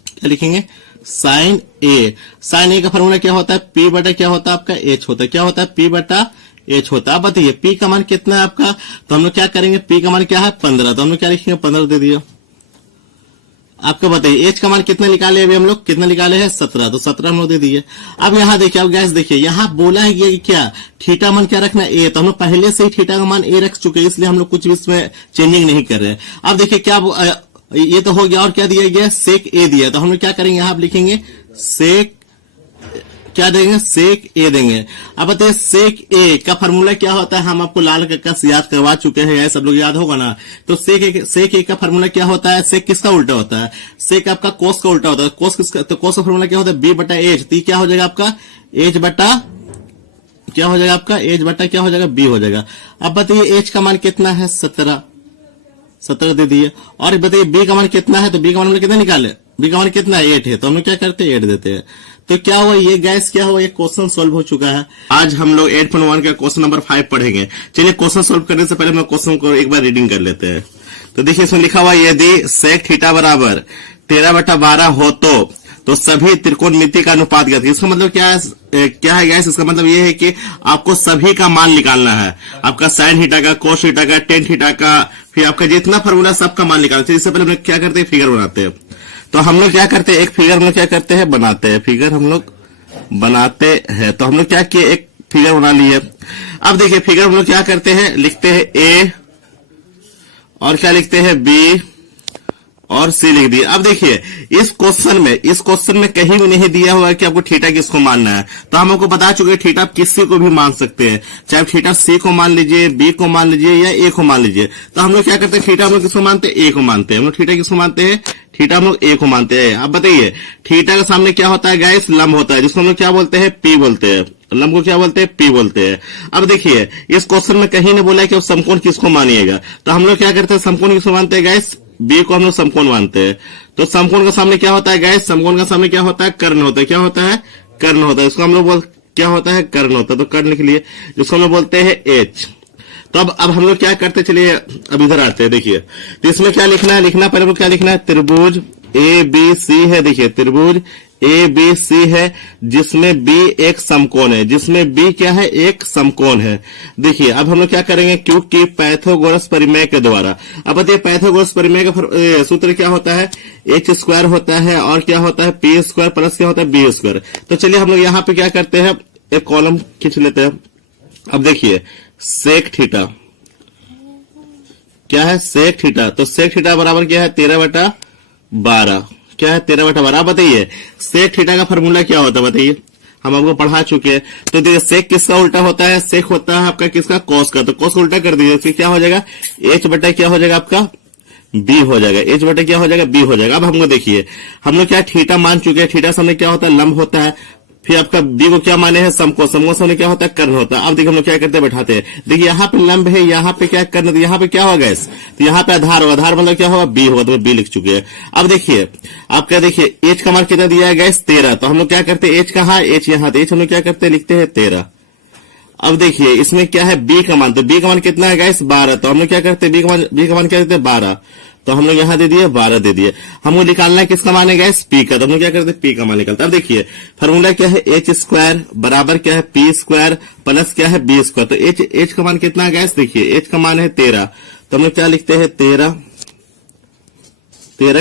क्या लिखेंगे साइन ए। साइन ए का फॉर्मूला क्या होता है, पी बटा क्या होता है आपका एच होता है। क्या होता है, पी बटा एच होता है। अब बताइए पी का मान कितना है आपका, तो हम लोग क्या करेंगे, पी का मान क्या है 15, तो हम लोग क्या लिखेंगे 15 दे दिया। आपको बताइए एच का मान कितना निकाले, अभी हम लोग कितना निकाले हैं 17, तो 17 हम लोग दे दिए। अब यहाँ देखिए, अब गैस देखिए यहाँ बोला है कि क्या थीटा मान क्या रखना ए, तो हम लोग पहले से ही थीटा का मान ए रख चुके हैं, इसलिए हम लोग कुछ भी इसमें चेंजिंग नहीं कर रहे हैं। अब देखिए क्या ये तो हो गया, और क्या दिया गया सेक ए दिया। तो हम लोग क्या करेंगे, यहाँ आप लिखेंगे सेक क्या देंगे, सेक ए देंगे। अब बताइए सेक ए का फॉर्मूला क्या होता है, हम आपको लाल कक्का से याद करवा चुके हैं, सब लोग याद होगा ना। तो सेक ए का फॉर्मूला क्या होता है, सेक किसका उल्टा होता है, सेक आपका कोस का उल्टा होता है। कोस किसका, तो कोस का फॉर्मूला क्या होता है, बी बटा एच। तो क्या हो जाएगा आपका एच बटा क्या हो जाएगा आपका एच बटा क्या हो जाएगा, बी हो जाएगा। अब बताइए एच का मान कितना है 17 दे दिए। और बताइए बी का मान कितना है, तो बी का मान कितना निकाले, बी का मान कितना है 8 है। तो हम लोग क्या करते हैं 8 देते हैं। तो क्या हुआ ये गैस, क्या हुआ ये क्वेश्चन सॉल्व हो चुका है। आज हम लोग 8.1 का क्वेश्चन नंबर 5 पढ़ेंगे। चलिए क्वेश्चन सॉल्व करने से पहले हम क्वेश्चन को एक बार रीडिंग कर लेते हैं। तो देखिए इसमें लिखा हुआ यदि सेक थीटा बराबर 13/12 हो तो सभी त्रिकोणमिति का अनुपात ज्ञात कीजिए। इसका मतलब क्या है गैस, इसका मतलब ये है कि आपको सभी का मान निकालना है। आपका साइन थीटा का, कोस थीटा का, टेन थीटा का, फिर आपका जितना फॉर्मूला सबका मान निकालना चाहिए। इससे पहले हम लोग क्या करते हैं, फिगर बनाते हैं। तो हम लोग क्या करते हैं, एक फिगर हम लोग क्या करते हैं, बनाते हैं। फिगर हम लोग बनाते हैं। तो हम लोग क्या किए, एक फिगर बना लिए। अब देखिए फिगर हम लोग क्या करते हैं, लिखते हैं ए और क्या लिखते हैं बी और सी लिख दिए। अब देखिए इस क्वेश्चन में कहीं भी नहीं दिया हुआ है कि आपको थीटा किसको मानना है। तो हम आपको बता चुके हैं थीटा आप किसी को भी मान सकते हैं, चाहे थीटा सी को मान लीजिए, बी को मान लीजिए या ए को मान लीजिए। तो हम लोग क्या करते हैं, थीटा हम लोग किसको मानते हैं, ए को मानते हैं। हम लोग थीटा किसको मानते हैं, थीटा हम लोग ए को मानते हैं। अब बताइए थीटा के सामने क्या होता है गाइस, लंब होता है, जिसको हम लोग क्या बोलते हैं, पी बोलते हैं। लंब को क्या बोलते हैं, पी बोलते हैं। अब देखिए इस क्वेश्चन में कहीं ने बोला है कि आप समकोण किसको मानिएगा। तो हम लोग क्या करते हैं, समकोण किसको मानते हैं गाइस, बी को हम लोग समकोण मानते हैं। तो समकोण के सामने क्या होता है गाइस, समकोण के सामने क्या होता है, कर्ण होता है। क्या होता है, कर्ण होता है। इसको हम लोग क्या होता है, कर्ण होता है। तो कर्ण लिख लिए, जिसको हम लोग बोलते हैं एच। तो अब हम लोग क्या करते, चलिए अब इधर आते हैं। देखिए तो इसमें क्या लिखना है, पहले हम लोग क्या लिखना है, त्रिभुज ए बी सी है। देखिए त्रिभुज ए बी सी है जिसमें बी एक समकोण है, जिसमें बी क्या है, एक समकोण है। देखिए अब हम लोग क्या करेंगे, क्योंकि पाइथागोरस परिमेय के द्वारा, अब बताइए पाइथागोरस परिमेय का सूत्र क्या होता है, एच स्क्वायर होता है और क्या होता है, पी स्क्वायर प्लस क्या होता है, बी स्क्वायर। तो चलिए हम लोग यहाँ पे क्या करते हैं, एक कॉलम खींच लेते हैं। अब देखिए सेक थीटा क्या है, सेक थीटा। तो सेक थीटा बराबर क्या है, 13/12। क्या है, 13/12। आप बताइए सेक थीटा का फॉर्मूला क्या होता है, बताइए, हम आपको पढ़ा चुके हैं। तो देखिए सेक किसका उल्टा होता है, सेक होता है आपका किसका, कॉस का। तो कॉस उल्टा कर दीजिए, फिर क्या हो जाएगा, एच बटा क्या हो जाएगा आपका, बी हो जाएगा। एच बटा क्या हो जाएगा, बी हो जाएगा। अब हमको देखिए हम लोग क्या थीटा मान चुके हैं, थीटा सामने क्या होता है, लंब होता है। फिर आपका बी को क्या माने हैं, समकोण। समकोण सामने क्या होता है, कर्ण होता है। अब देखिए हम लोग क्या करते हैं, बैठाते हैं। देखिए यहाँ पे लंब है, यहाँ पे क्या कर्ण, तो यहाँ पे क्या होगा इस, तो यहाँ पे आधार होगा। आधार मतलब क्या होगा, बी होगा। तो बी लिख चुके हैं। अब देखिए आपका देखिए एच का मान कितना दिया है गैस, 13। तो हम लोग क्या करते हैं, एच कहाँ, एच यहाँ, तो एच हम लोग क्या करते हैं, लिखते हैं 13। अब देखिए इसमें क्या है, बी का मान, तो बी का मान कितना है गैस, 12। तो हम लोग क्या करते हैं, बी का मान क्या देते हैं, 12। तो हम लोग यहाँ दे दिए 12 दे दिए। हमको निकालना है किसका मान है गैस, पी का। तो हम लोग क्या करते हैं, पी का मान निकलता है। अब देखिए फॉर्मूला क्या है, एच स्क्वायर बराबर क्या है, पी स्क्वायर प्लस क्या है, बी स्क्वायर। तो एच का मान कितना है गैस, देखिए एच का मान है 13। तो हम लोग क्या लिखते हैं, 13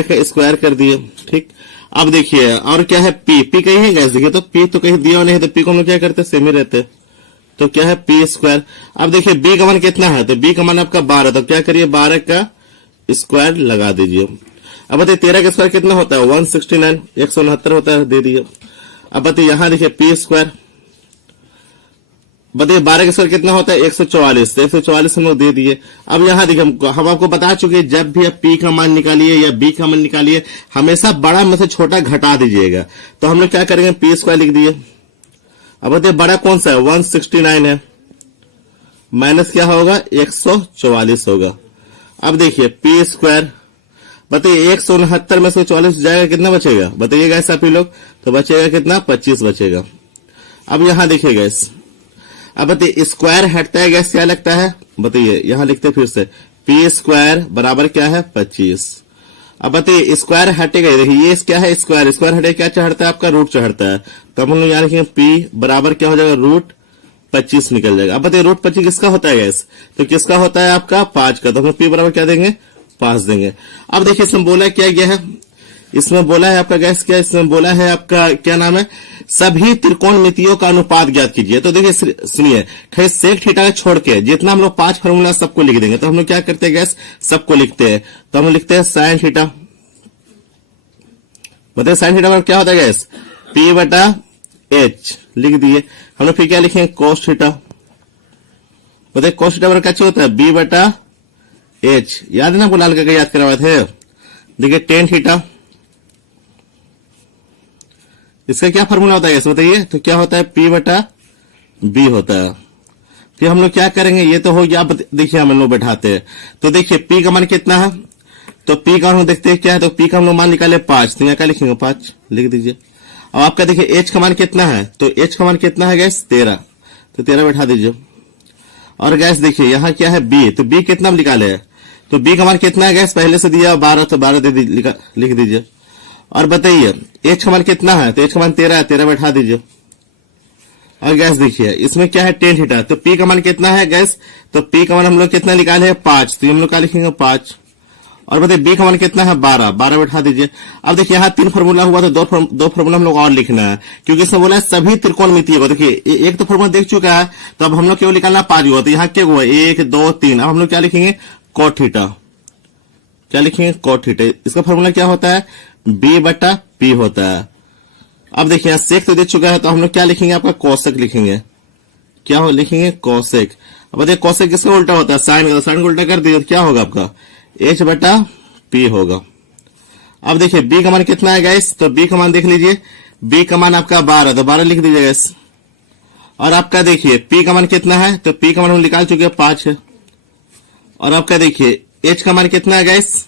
का स्क्वायर कर दिए, ठीक। अब देखिए और क्या है, पी कहीं है गैस, देखिए तो पी तो कहीं दिया नहीं है, तो पी को हम लोग क्या करते हैं, सेम ही रहते। तो क्या है, पी स्क्वायर। अब देखिए बी का मान कितना है, तो बी का मान आपका 12। तो क्या करिए, 12 का स्क्वायर लगा दीजिए। अब बताइए 13 का स्क्वायर कितना होता है, 169, 169 होता है, दे दिए। अब बताइए यहां देखिए पी स्क्वायर, बताइए 12 का स्क्वायर कितना होता है, 144। तो 144 हम लोग दे दिए। अब यहां देखिए हम आपको बता चुके जब भी आप पी का मान निकालिए या बी का मान निकालिए, हमेशा बड़ा में से छोटा घटा दीजिएगा। तो हम लोग क्या करेंगे, पी स्क्वायर लिख दिए। अब बताइए बड़ा कौन सा है, 169 है, माइनस क्या होगा, 144 होगा। अब देखिए पी स्क्वायर, बताइए 169 में से 44 जाएगा, कितना बचेगा, बताइएगा ऐसा आप ही लोग। तो बचेगा कितना, 25 बचेगा। अब यहां देखिए गैस, अब बताइए स्क्वायर हटता है गैस, क्या लगता है, बताइए यहां लिखते फिर से, पी स्क्वायर बराबर क्या है, 25। अब बताइए स्क्वायर हटेगा, देखिए ये क्या है, स्क्वायर हटेगा, क्या चढ़ता है आपका, रूट चढ़ता है। तो हम लोग यहाँ लिखेंगे पी बराबर क्या हो जाएगा, रूट 25 निकल जाएगा। अब बताइए रूट 25 किसका होता है गैस, तो किसका होता है आपका, 5 का। तो हम पी बराबर क्या देंगे, 5 देंगे। अब देखिए इसमें बोला क्या गया है, इसमें बोला है आपका गैस क्या, इसमें बोला है आपका क्या नाम है, सभी त्रिकोणमितियों का अनुपात ज्ञात कीजिए। तो देखिए सुनिए, सेक थीटा का छोड़ के जितना हम लोग 5 फॉर्मूला सबको लिख देंगे। तो हम लोग क्या करते हैं गैस, सबको लिखते हैं। तो हम लिखते हैं साइन थीटा, बताइए साइन थीटा पर क्या होता है गैस, पी बटा एच लिख दिए। हम लोग फिर क्या लिखेंगे, कोस थीटा, बताइए कोस थीटा पर क्या होता है, बी बटा एच, याद है ना, बुलाल करके याद करवाए थे। देखिए टेन थीटा, इसका क्या फॉर्मूला होता है बताइए, तो क्या होता है, पी बटा बी होता है। फिर हम लोग क्या करेंगे, ये तो हो गया। देखिए हम लोग बैठाते हैं। तो देखिए पी का मान कितना है, तो पी का हम देखते हैं क्या है, तो पी का हम लोग मान निकाले 5। तो यहाँ क्या लिखेंगे, 5 लिख दीजिए। अब आपका देखिए h का मान कितना है, तो h का मान कितना है गैस 13, तो 13 बैठा दीजिए। और गैस देखिए यहाँ क्या है b, तो b कितना निकाले है, तो b का मान कितना है गैस, पहले से दिया 12, तो 12 लिख दीजिए। और बताइए h का मान कितना है, तो h का मान 13 है, 13 बैठा दीजिए। और गैस देखिए इसमें क्या है tan थीटा, तो p का मान कितना है गैस, तो p का मान हम लोग कितना निकाले हैं 5, तो हम लोग क्या लिखेंगे 5। और बताइए b का मान कितना है 12, 12 बैठा दीजिए। अब देखिए यहाँ 3 फार्मूला हुआ, तो दो फार्मूला हम लोग और लिखना है, क्योंकि इसमें बोला है सभी त्रिकोणमितीय होगा। देखिए एक तो फार्मूला देख चुका है, तो अब हम लोग केवल निकालना 5 हुआ, तो यहाँ क्या हुआ 1 2 3। अब हम लोग क्या लिखेंगे cot थीटा, क्या लिखेंगे cot थीटा। इसका फार्मूला क्या होता है b बटा p होता है। अब देखिए यहाँ सेक तो दे चुका है, तो हम लोग क्या लिखेंगे आपका कोसेक लिखेंगे, क्या हो लिखेंगे कोसेक। अब देखिए कोसेक किसका उल्टा होता है साइन का, साइन को उल्टा कर दीजिए, क्या होगा आपका h बटा p होगा। अब देखिए b का मान कितना है गैस, तो b का मान देख लीजिए, b का मान आपका 12, तो 12 लिख दीजिए गैस। और आपका देखिए p का मान कितना है, तो p का मान हम निकाल चुके हैं 5 है। और आपका देखिए h का मान कितना है गैस,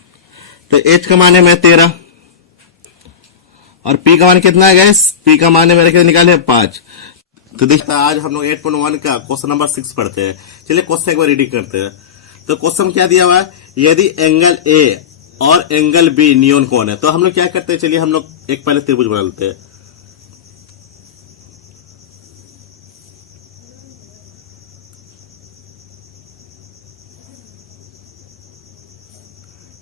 तो h का मान है मैं 13, और p का मान कितना है गैस, p का मान है मेरे निकाले 5। तो देखिए आज हम लोग 8.1 का क्वेश्चन नंबर 6 पढ़ते हैं। चलिए क्वेश्चन एक बार रीडिंग करते हैं। तो क्वेश्चन क्या दिया हुआ है, यदि एंगल ए और एंगल बी नियन कोण है, तो हम लोग क्या करते हैं, चलिए हम लोग एक पहले त्रिभुज बना लेते हैं।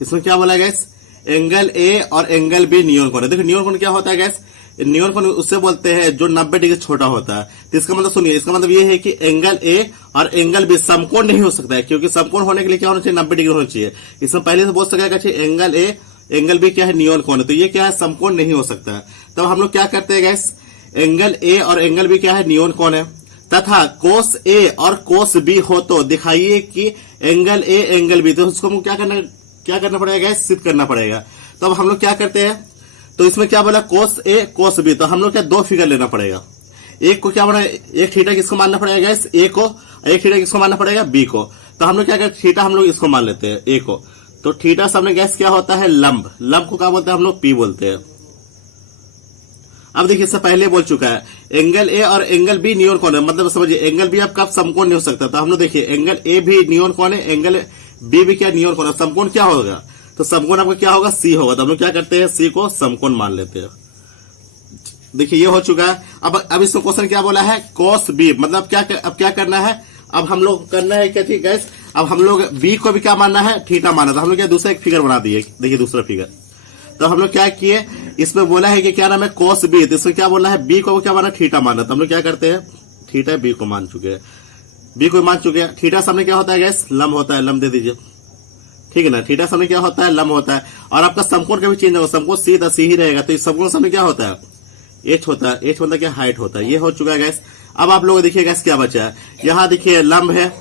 इसमें क्या बोला गैस, एंगल ए और एंगल बी नियन कोण है। देखो नियन कोण क्या होता है गैस, नियन कोण उससे बोलते हैं जो 90 डिग्री छोटा होता है। तो इसका मतलब सुनिए, इसका मतलब ये है कि एंगल ए और एंगल बी समकोण नहीं हो सकता है, क्योंकि समकोण होने के लिए क्या होना चाहिए 90 डिग्री होना चाहिए। इसमें पहले से बोल सकेगा एंगल ए एंगल बी क्या है नियन कोण है, तो ये क्या है समकोण नहीं हो सकता है। तब हम लोग क्या करते हैं गैस, एंगल ए और एंगल बी क्या है नियन कोण है, तथा कोस ए और कोस बी हो तो दिखाइए कि एंगल ए एंगल बी, तो उसको क्या करना पड़ेगा गैस, सिद्ध करना पड़ेगा। तो अब हम लोग क्या करते हैं, तो इसमें क्या बोला कोस ए कोस बी, तो हम लोग क्या दो फिगर लेना पड़ेगा। एक को क्या बना, एक थीटा किसको मानना पड़ेगा गैस ए को, एक थीटा किसको मानना पड़ेगा बी को। तो हम लोग क्या करते, थीटा हम लोग इसको मान लेते हैं ए को, तो थीटा सामने गैस क्या होता है लंब, लंब को क्या बोलते हैं हम लोग पी बोलते हैं। अब देखिए इससे पहले बोल चुका है एंगल ए और एंगल बी नियन कोण है, मतलब समझिए एंगल बी आपका समकोण नहीं हो सकता। तो हम लोग देखिए एंगल ए भी नियन कोण है, एंगल बी भी क्या नियन कोण है, समकोण क्या होगा, तो समकोण आपका क्या होगा सी होगा। तो हम लोग क्या करते हैं सी को समकोण मान लेते हैं। देखिए ये हो चुका है। अब इसमें क्वेश्चन क्या बोला है कोस बी, मतलब क्या अब क्या करना है, अब हम लोग करना है क्या ठीक गैस, अब हम लोग बी को भी क्या मानना है थीटा माना। तो हम लोग क्या दूसरा एक फिगर बना दिए, देखिए दूसरा फिगर। तो हम लोग क्या किए, इसमें बोला है कि क्या नाम है कोस बी, तो इसमें क्या बोलना है बी को क्या माना थीटा माना। तो हम लोग क्या करते हैं थीटा बी को मान चुके हैं, बी को मान चुके हैं। थीटा सामने क्या होता है गैस लंब होता है, लंब दे दीजिए, ठीक है ना। थीटा सामने क्या होता है लंब होता है। और आपका समकोण का भी चेंज होगा, समकोण सीधा सी ही रहेगा, तो इस समकोण सामने क्या होता है एच होता है, एच मतलब क्या हाइट होता है। ये हो चुका है गैस। अब आप लोग देखिए गैस क्या बचा है, यहाँ देखिए लंब है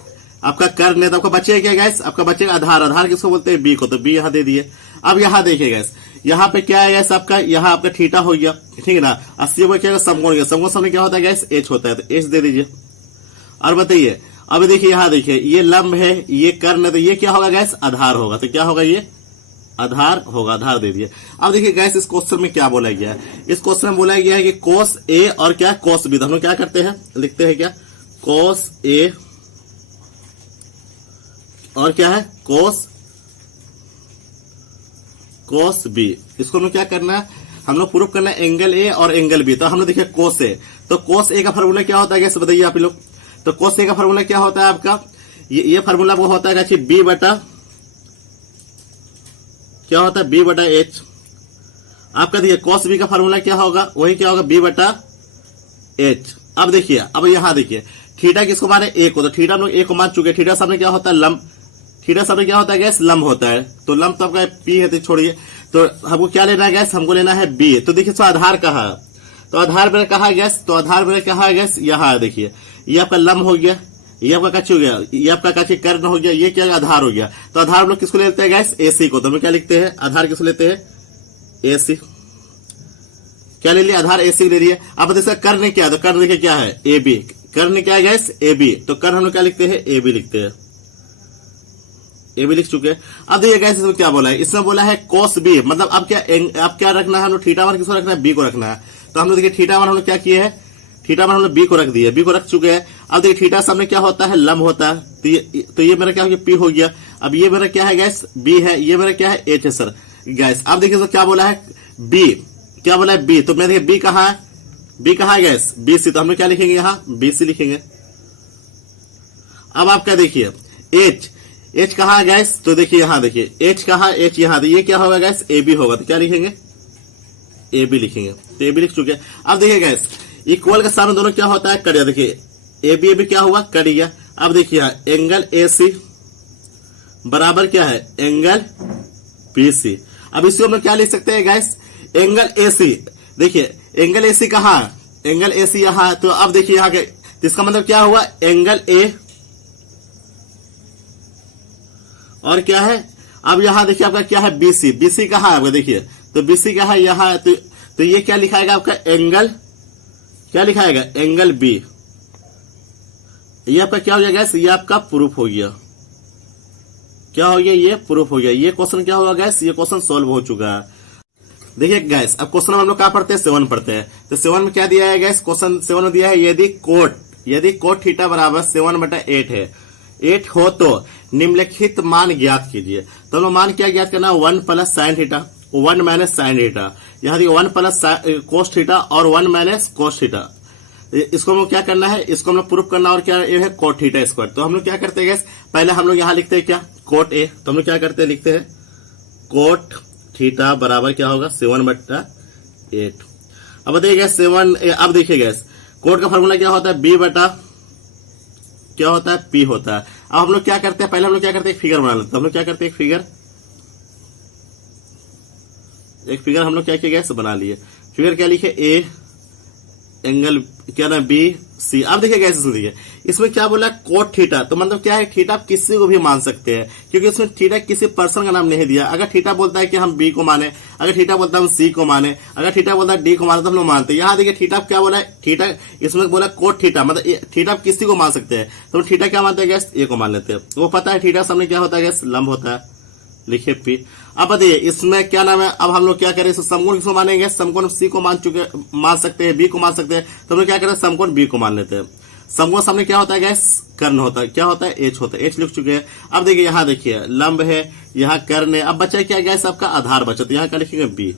आपका कर्ण है, तो आपका बचेगा क्या गैस, आपका बचेगा आधार। आधार किसको बोलते हैं बी को, तो बी यहाँ दे दिए। अब यहाँ देखिए गैस, यहाँ पे क्या है गैस आपका, यहाँ आपका थीटा हो गया, ठीक है ना। 80 को क्या समकोण गया, समकोण सामने क्या होता है गैस एच होता है, तो एच दे दीजिए। और बताइए अब देखिए यहाँ देखिए ये लंब है ये कर्ण है, तो ये क्या होगा गैस आधार होगा, तो क्या होगा ये आधार होगा, आधार दे दिए। अब देखिए गैस इस क्वेश्चन में क्या बोला गया है, इस क्वेश्चन में बोला गया है कि कोस ए और क्या कोस बी, तो हम लोग क्या करते हैं लिखते हैं क्या कोस ए और क्या है कोस बी। इसको हम लोग क्या करना है, हम लोग प्रूफ करना है एंगल ए और एंगल बी। तो हम लोग देखिए कोस ए, तो कोस ए का फॉर्मूला क्या होता है गैस बताइए आप लोग। तो कोस ए का फॉर्मूला क्या होता है आपका, ये फॉर्मूला वो होता है बी बटा क्या होता है बी बटा एच। आपका देखिए कॉस बी का फॉर्मूला क्या होगा, वही क्या होगा बी बटा एच। अब देखिए अब यहाँ देखिए थीटा किसको माने ए को, तो थीटा हम लोग ए को मान चुके हैं। थीटा सामने क्या होता है लंब, थीटा सामने क्या होता है गैस लंब होता है, तो लंब तो आपका पी है, तो छोड़िए। तो हमको क्या लेना है गैस, हमको लेना है बी। तो देखिए आधार कहाँ है, तो आधार मेरा कहा गैस, तो आधार मेरा कहा गैस यहाँ देखिए, ये आपका लंब हो गया, ये आपका काची हो गया, ये आपका काची कर्ण हो गया, ये क्या आधार हो गया। तो आधार हम लोग किसको लेते हैं गैस एसी को, तो हम क्या लिखते हैं आधार किसको लेते हैं एसी। क्या ले लिया आधार एसी ले लिया। अब देखिए कर्ण क्या है, तो कर्ण देखिए क्या है ए बी, कर्ण क्या है गैस ए बी, तो कर्ण हम लोग क्या लिखते हैं ए बी लिखते हैं। ए भी लिख चुके हैं। अब देखिए गैस इसमें क्या बोला है, इसमें बोला है cos b, मतलब अब क्या रखना है, हम लोग थीटा वन किसको रखना है, बी को रखना है। तो हम लोग देखिए थीटा वन हम लोग क्या किए हैं, थीटा वन हम लोग बी को रख दिए, बी को रख चुके हैं। अब देखिए थीटा सामने क्या होता है, लंब होता है, तो ये मेरा क्या हो गया, पी हो गया। अब ये मेरा क्या है गैस, बी है, ये मेरा क्या है, एच है सर गैस। अब देखिए तो क्या बोला है, बी, क्या बोला है बी, तो मैं देखिए बी कहाँ है, बी कहाँ है गैस, बी सी, तो हम लोग क्या लिखेंगे यहाँ, बी सी लिखेंगे। अब आप क्या देखिए एच, एच कहाँ है गैस, तो देखिए यहाँ देखिए एच कहाँ, एच यहाँ, तो ये क्या होगा गैस, ए बी होगा, तो क्या लिखेंगे, ए बी लिखेंगे। तो ए बी लिख चुके हैं। अब देखिए गैस इक्वल के सामने दोनों क्या होता है, कट गया, देखिए ए बी क्या हुआ, कट गया। अब देखिए यहाँ एंगल ए सी बराबर क्या है, एंगल बी सी। अब इसको हम लोग क्या लिख सकते हैं गैस, एंगल ए सी, देखिए एंगल ए सी कहाँ, एंगल ए सी यहाँ, तो अब देखिए यहाँ के, इसका मतलब क्या हुआ, एंगल ए और क्या है, अब यहां देखिए आपका क्या है, बीसी, बीसी कहां है आपका, देखिए तो बीसी क्या है यहां, तो ये क्या लिखाएगा आपका, एंगल, क्या लिखाएगा, एंगल बी। ये आपका क्या हो गया गैस, ये आपका प्रूफ हो गया, क्या हो गया, ये प्रूफ हो गया। ये क्वेश्चन क्या होगा गैस, ये क्वेश्चन सोल्व हो चुका है। देखिए गैस अब क्वेश्चन हम लोग क्या पढ़ते हैं, 7 पढ़ते हैं। तो 7 में क्या दिया है गैस, क्वेश्चन 7 में दिया है, यदि कोट थीटा बराबर 7/8 है, 8 हो तो निम्नलिखित मान ज्ञात कीजिए। तो हम लोग मान क्या ज्ञात करना, 1 plus sine theta, 1 minus sine theta, यहाँ देखिए 1 प्लस कोस थीटा और 1 माइनस कोस थीटा। इसको हम लोग क्या करना है, इसको हम लोग प्रूफ करना, और क्या ये है कोट थीटा स्क्वायर। तो हम लोग क्या करते हैं गैस, पहले हम लोग यहाँ लिखते हैं क्या, कोट ए, तो हम लोग क्या करते हैं, लिखते हैं कोट थीटा बराबर क्या होगा, 7/8। अब बताइए गैस 7, अब देखिए गैस कोट का फॉर्मूला क्या होता है, बी बटा क्या होता है, पी होता है। अब हम लोग क्या करते हैं, पहले हम लोग क्या करते हैं, एक फिगर बना लेते हैं। हम लोग क्या करते हैं, एक फिगर हम लोग क्या किया गैस, बना लिए। फिगर क्या लिखे, ए एंगल क्या ना, बी सी। अब देखिए गैस इसमें देखिए, इसमें क्या बोला, कोट थीटा, तो मतलब क्या है, थीटा आप किसी को भी मान सकते हैं, क्योंकि इसमें थीटा किसी पर्सन का नाम नहीं दिया। अगर थीटा बोलता है कि हम बी को माने, अगर थीटा बोलता है हम सी को माने, अगर थीटा बोलता है डी को माने, तो हम लोग मानते हैं। यहाँ देखिए थीटा क्या बोला है, थीटा इसमें बोला कोट थीटा, मतलब थीटा आप किसी को मान सकते हैं। तो थीटा क्या मानते हैं गैस, ए को मान लेते हैं। वो पता है थीटा सामने क्या होता है गैस, लंब होता है, लिखे पी। अब बताइए इसमें क्या नाम है, अब हम लोग क्या करें, समकोण किसको मानेंगे, समकोण सी को मान सकते हैं, बी को मान सकते हैं। तो हम लोग क्या करें, समकोण बी को मान लेते हैं। समकोण सामने क्या होता है गैस, कर्ण होता है, क्या होता है, एच होता है, एच लिख चुके हैं। अब देखिए यहाँ देखिए लंब है, यहाँ कर्ण है। अब बचा क्या गैस, आपका आधार बचा, तो यहाँ क्या लिखेंगे, बी,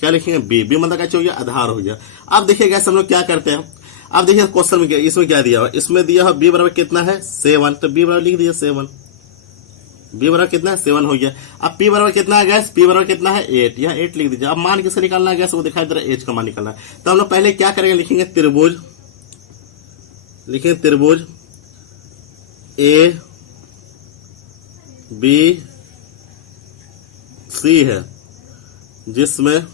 क्या लिखेंगे, बी, बी मतलब क्या हो गया, आधार हो गया। अब देखिए गैस हम लोग क्या करते हैं, अब देखिए क्वेश्चन में इसमें क्या दिया हुआ, इसमें दिया हुआ बी बराबर कितना है, 7, तो बी बराबर लिख दीजिए 7, बी बराबर कितना है, 7 हो गया। अब पी बराबर कितना है गैस, पी बराबर कितना है, 8, यहाँ 8 लिख दीजिए। अब मान किसे निकालना है गैस, वो दिखाई दे रहा है, एच का मान निकालना है। तो हम लोग पहले क्या करेंगे, लिखेंगे त्रिभुज, लिखेंगे त्रिभुज ए बी सी है, जिसमें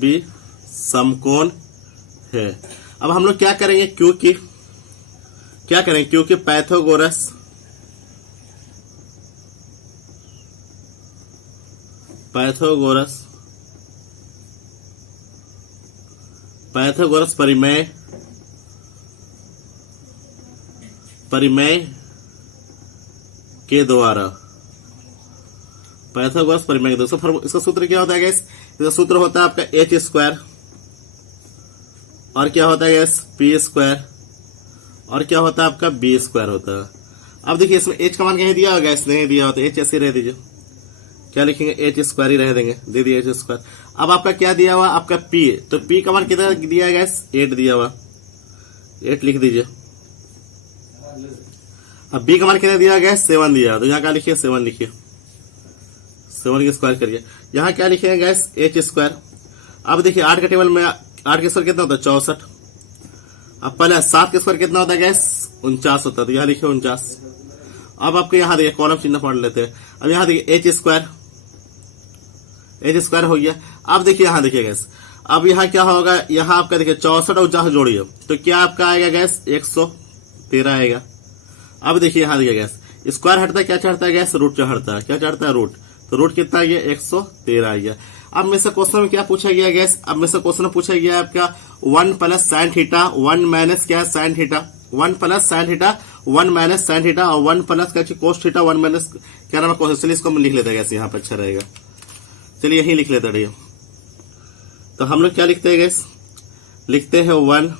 बी समकोण है। अब हम लोग क्या करेंगे, क्योंकि पाइथागोरस परिमेय के द्वारा, पाइथागोरस परिमेय के द्वारा, इसका सूत्र क्या होता है गैस, इसका सूत्र होता है आपका एच स्क्वायर, और क्या होता है गैस, पी स्क्वायर, और क्या होता है आपका बी स्क्वायर होता है। अब देखिए इसमें एच का मान कहीं दिया होगा गैस, नहीं दिया होता, एच ऐसे रह दीजिए, क्या लिखेंगे, एच स्क्वायर ही रह देंगे, दे दिया एच स्क्वायर। अब आपका क्या दिया हुआ, आपका पी, तो पी का मान कितना दिया है गैस, 8 दिया हुआ, 8 लिख दीजिए। अब बी का मान कितना दिया गैस, 7 दिया, तो यहाँ क्या लिखिए, 7 लिखिए, 7 की स्क्वायर करिए। यहाँ क्या लिखेंगे गैस, एच स्क्वायर। अब देखिए 8 के टेबल में 8 के स्क्वायर कितना होता है, 64। अब पहले 7 के स्क्वायर कितना होता है गैस, 49 होता है, तो यहाँ लिखिए 49। अब आपके यहाँ देखिए कॉलम चिन्ह पढ़ लेते हैं। अब यहाँ देखिए एच स्क्वायर हो गया। अब देखिए यहाँ देखिए गैस, अब यहाँ क्या होगा, यहाँ आपका देखिए 64 और 49 जोड़िए, तो क्या आपका आएगा गैस, 113 आएगा। अब देखिए यहाँ देखिए गैस, स्क्वायर हटता है, क्या चढ़ता है गैस, रूट चढ़ता है, क्या चढ़ता है, रूट, तो रूट कितना आ गया, 113 आ गया। अब में से क्वेश्चन में क्या पूछा गया गैस, अब में से क्वेश्चन में पूछा गया आपका 1 प्लस साइन थीटा 1 माइनस क्या है sine theta, 1 plus sine theta 1 minus sine theta और 1 प्लस क्या कोस थीटा 1 माइनस क्या नाम है कोस। चलिए इसको हम लिख लेते हैं गैस, यहाँ पे अच्छा रहेगा। चलिए यही लिख लेते हैं। तो हम लोग क्या लिखते हैं गैस, लिखते हैं 1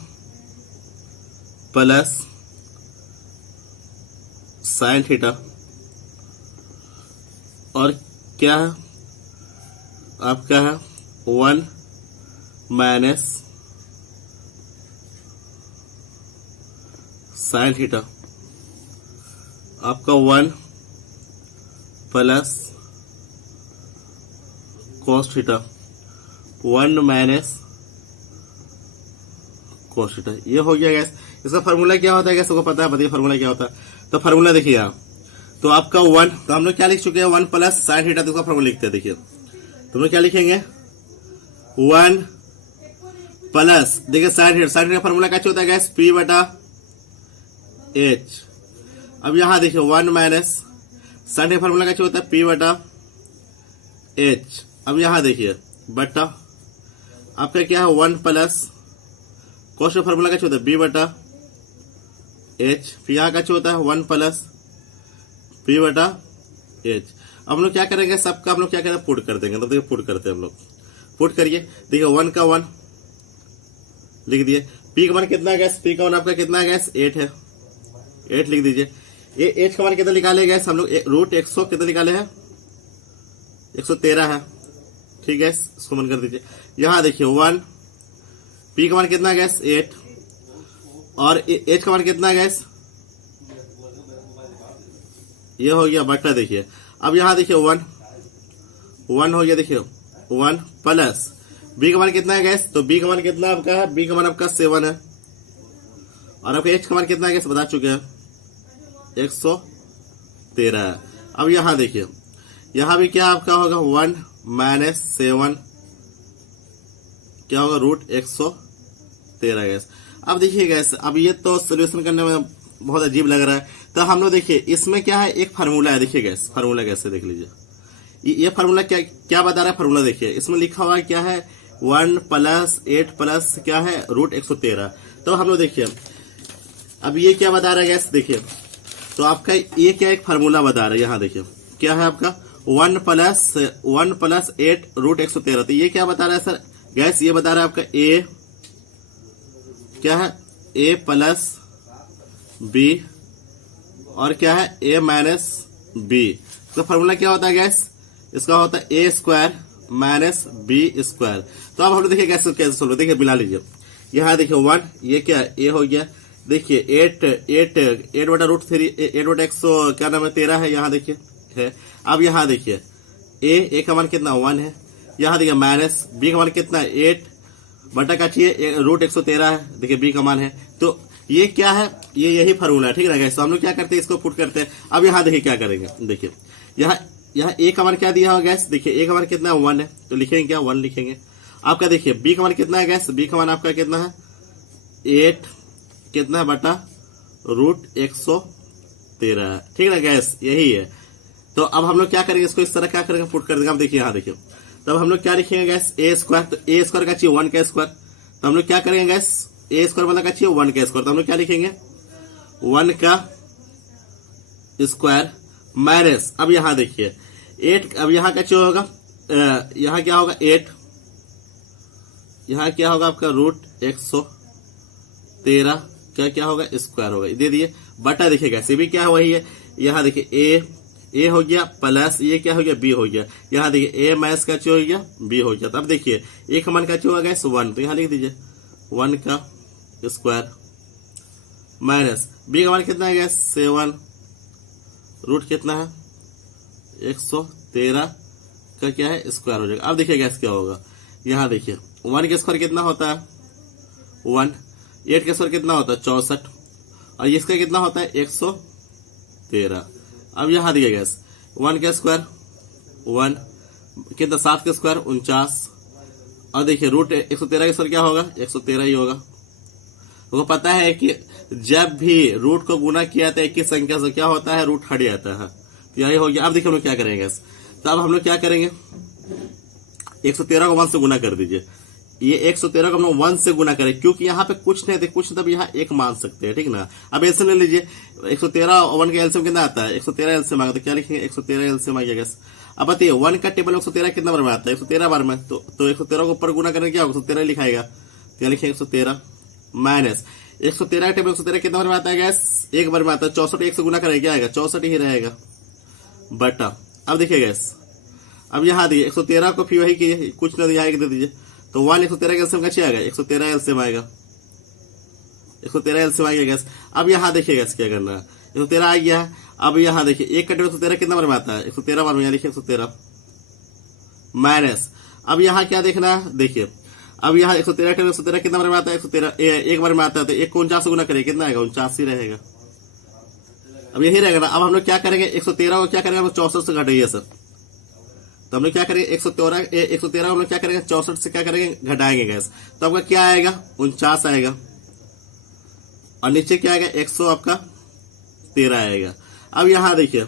प्लस साइन थीटा और क्या है आपका है 1 माइनस साइन थीटा, आपका 1 plus cos theta 1 minus cos theta. ये हो गया गैस। इसका फार्मूला क्या होता है गैस, सबको पता है, बताइए फार्मूला क्या होता है। तो फार्मूला देखिए यहाँ, तो आपका 1, तो हम लोग क्या लिख चुके हैं 1 प्लस साइन थीटा, तो इसका फार्मूला लिखते हैं। देखिए तो हम लोग क्या लिखेंगे 1 प्लस, देखिए साइन थीटा, साइन थीटा का फार्मूला क्या होता है गैस P बटा H। अब यहां देखिए 1 माइनस साइन का फार्मूला क्या होता है P बटा H। अब यहां देखिए बटा आपका क्या है 1 प्लस कॉस का फार्मूला क्या होता है B बटा H। फिर यहां क्या होता है 1 प्लस P बटा H। अब हम लोग क्या करेंगे, सबका हम लोग क्या करेंगे पुट कर देंगे। तो देखिए पुट करते हैं हम लोग, पुट करिए। देखिए 1 का 1 लिख दिए, P का मान कितना है गैस, P का मान आपका कितना है गैस 8 है, 8 लिख दीजिए। ये H का मान कितना निकाले गैस हम लोग, रूट 100 कितना निकाले हैं 113 है, ठीक है, इसको मन कर दीजिए। यहां देखिए 1, P का मान कितना है गैस 8 और H का मान कितना है गैस, ये हो गया बटा। देखिए अब यहां देखिए 1 हो गया, देखिए 1 प्लस B का मान कितना है गैस, तो B का मान कितना आपका है, B का मान आपका 7 है और आपका H का मान कितना है गैस बता चुके हैं 113 है। अब यहां देखिए, यहां भी क्या आपका होगा 1 माइनस 7 क्या होगा रूट 113 गैस। अब देखिए गैस, अब ये तो सोल्यूशन करने में बहुत अजीब लग रहा है। तो हम लोग देखिए इसमें क्या है, एक फार्मूला है, देखिए गैस फार्मूला कैसे देख लीजिए। ये फार्मूला क्या बता रहा है, फार्मूला देखिए इसमें लिखा हुआ है क्या है 1 प्लस 8 प्लस क्या है रूट 113। तो हम लोग देखिए अब ये क्या बता रहा है गैस, देखिए तो आपका ये क्या एक फार्मूला बता रहा है। यहाँ देखिए क्या है आपका 1 प्लस 8 रूट 113। तो ये क्या बता रहा है सर गैस, ये बता रहा है आपका a क्या है a प्लस b और क्या है a माइनस b। तो फार्मूला क्या होता है गैस, इसका होता है a square minus b square. तो अब हम लोग देखिए कैसे सोल्व, देखिए मिला लीजिए। यहाँ देखिए 1, ये क्या है a हो गया, देखिए 8 बटा रूट 3 8 बटा 100 क्या नाम है 13 है, यहाँ देखिए है। अब यहाँ देखिए a का मान कितना 1 है, यहाँ देखिए माइनस b का मान कितना है 8 बटा का चाहिए रूट 113 है, देखिए b का मान है। तो ये क्या है, ये यही फार्मूला है, ठीक है ना गैस। तो हम लोग क्या करते हैं इसको पुट करते हैं। अब यहाँ देखिए क्या करेंगे, देखिए यहाँ a का मान क्या दिया होगा गैस, देखिए a का मान कितना है 1 है, तो लिखेंगे क्या 1 लिखेंगे। आपका देखिए b का मान कितना है गैस, b का मान आपका कितना है 8 कितना है बटा रूट 113 है, ठीक है ना गैस, यही है। तो अब हम लोग क्या करेंगे, इसको इस तरह क्या करेंगे पुट कर देंगे। अब देखिए यहाँ देखिए, तब हम लोग क्या लिखेंगे गैस a स्क्वायर, तो a स्क्वायर का चाहिए 1 का स्क्वायर, तो हम लोग क्या करेंगे गैस a स्क्वायर मतलब का चाहिए 1 का स्क्वायर, तो हम लोग क्या लिखेंगे 1 का स्क्वायर माइनस। अब यहाँ देखिए 8, अब यहाँ का चाहिए होगा यहाँ क्या होगा 8, यहाँ क्या होगा आपका रूट 113 क्या होगा स्क्वायर होगा, दे दिए बटा। देखिए गैस ये भी क्या है वही है, यहाँ देखिए ए हो गया प्लस ये क्या हो गया बी हो गया, यहाँ देखिए a माइनस का चो हो गया b हो गया। तो अब देखिए a का मान का चो होगा गैस 1, तो यहाँ लिख दीजिए 1 का स्क्वायर माइनस b का मान कितना है गैस 7 रूट कितना है 113 का क्या है स्क्वायर हो जाएगा। अब देखिए गैस क्या होगा, यहाँ देखिए 1 का स्क्वायर कितना होता है 1, 8 का स्क्वायर कितना होता है 64 और इसका कितना होता है 113। अब यहाँ देखिए गैस 1 का स्क्वायर 1 कितना 7 का स्क्वायर 49 और देखिए रूट 113 का स्क्वायर क्या होगा 113 ही होगा। तो पता है कि जब भी रूट को गुना किया जाता है एक ही संख्या से क्या होता है रूट हट जाता है, तो यही हो गया। अब देखिए हम लोग क्या करेंगे, तो अब हम लोग क्या करेंगे 113 को 1 से गुना कर दीजिए। ये 113 को हम लोग 1 से गुना करें, क्योंकि यहाँ पे कुछ नहीं थे, कुछ तब यहाँ एक मान सकते हैं, ठीक ना। अब ऐसे ले लीजिए, 113 1 का एलसीएम कितना आता है, 113 एलसीएम आएगा, तो क्या लिखेंगे, 113 एलसीएम आ गया। अब बताइए 1 का टेबल 113 कितना बार में आता है, 113 बार में, तो 113 को ऊपर गुना करने क्या होगा, 113 लिखाएगा, तो क्या लिखेंगे 113 माइनस 113 का टेबल 113 कितना बार में आता है गैस, एक बार में आता है। 64 1 से गुना करेगा क्या आएगा, 64 ही रहेगा बटा। अब देखिए गैस, अब यहाँ दिए 113 को फिर वही कीजिए, कुछ ना दिया दे दीजिए, तो 1 113 का एलसीएम कैसे आएगा, 113 एलसीएम आएगा, 113 एलसीएम आ गया गैस। अब यहाँ देखिए गैस क्या करना है, 113 आ गया है। अब यहाँ देखिए एक का टेबल 113 कितना बार में आता है, 113 बार में, यहाँ लिखिए 113 माइनस। अब यहाँ क्या देखना है, देखिए अब यहाँ 113 टेबल 113 कितना बार में आता है, 113 एक बार में आता है, तो 1 को 49 से गुना करेगा, कितना आएगा, 49 ही रहेगा। अब यही रहेगा ना। अब हम लोग क्या करेंगे, 113 को क्या करेंगे, हम लोग 64 से घटाइए सर, तो हम लोग क्या करेंगे, 113 हम लोग क्या करेंगे, 64 से क्या करेंगे, घटाएंगे गैस, तो आपका क्या आएगा, 49 आएगा, और नीचे क्या आएगा, 100 आपका 13 आएगा। अब यहाँ देखिए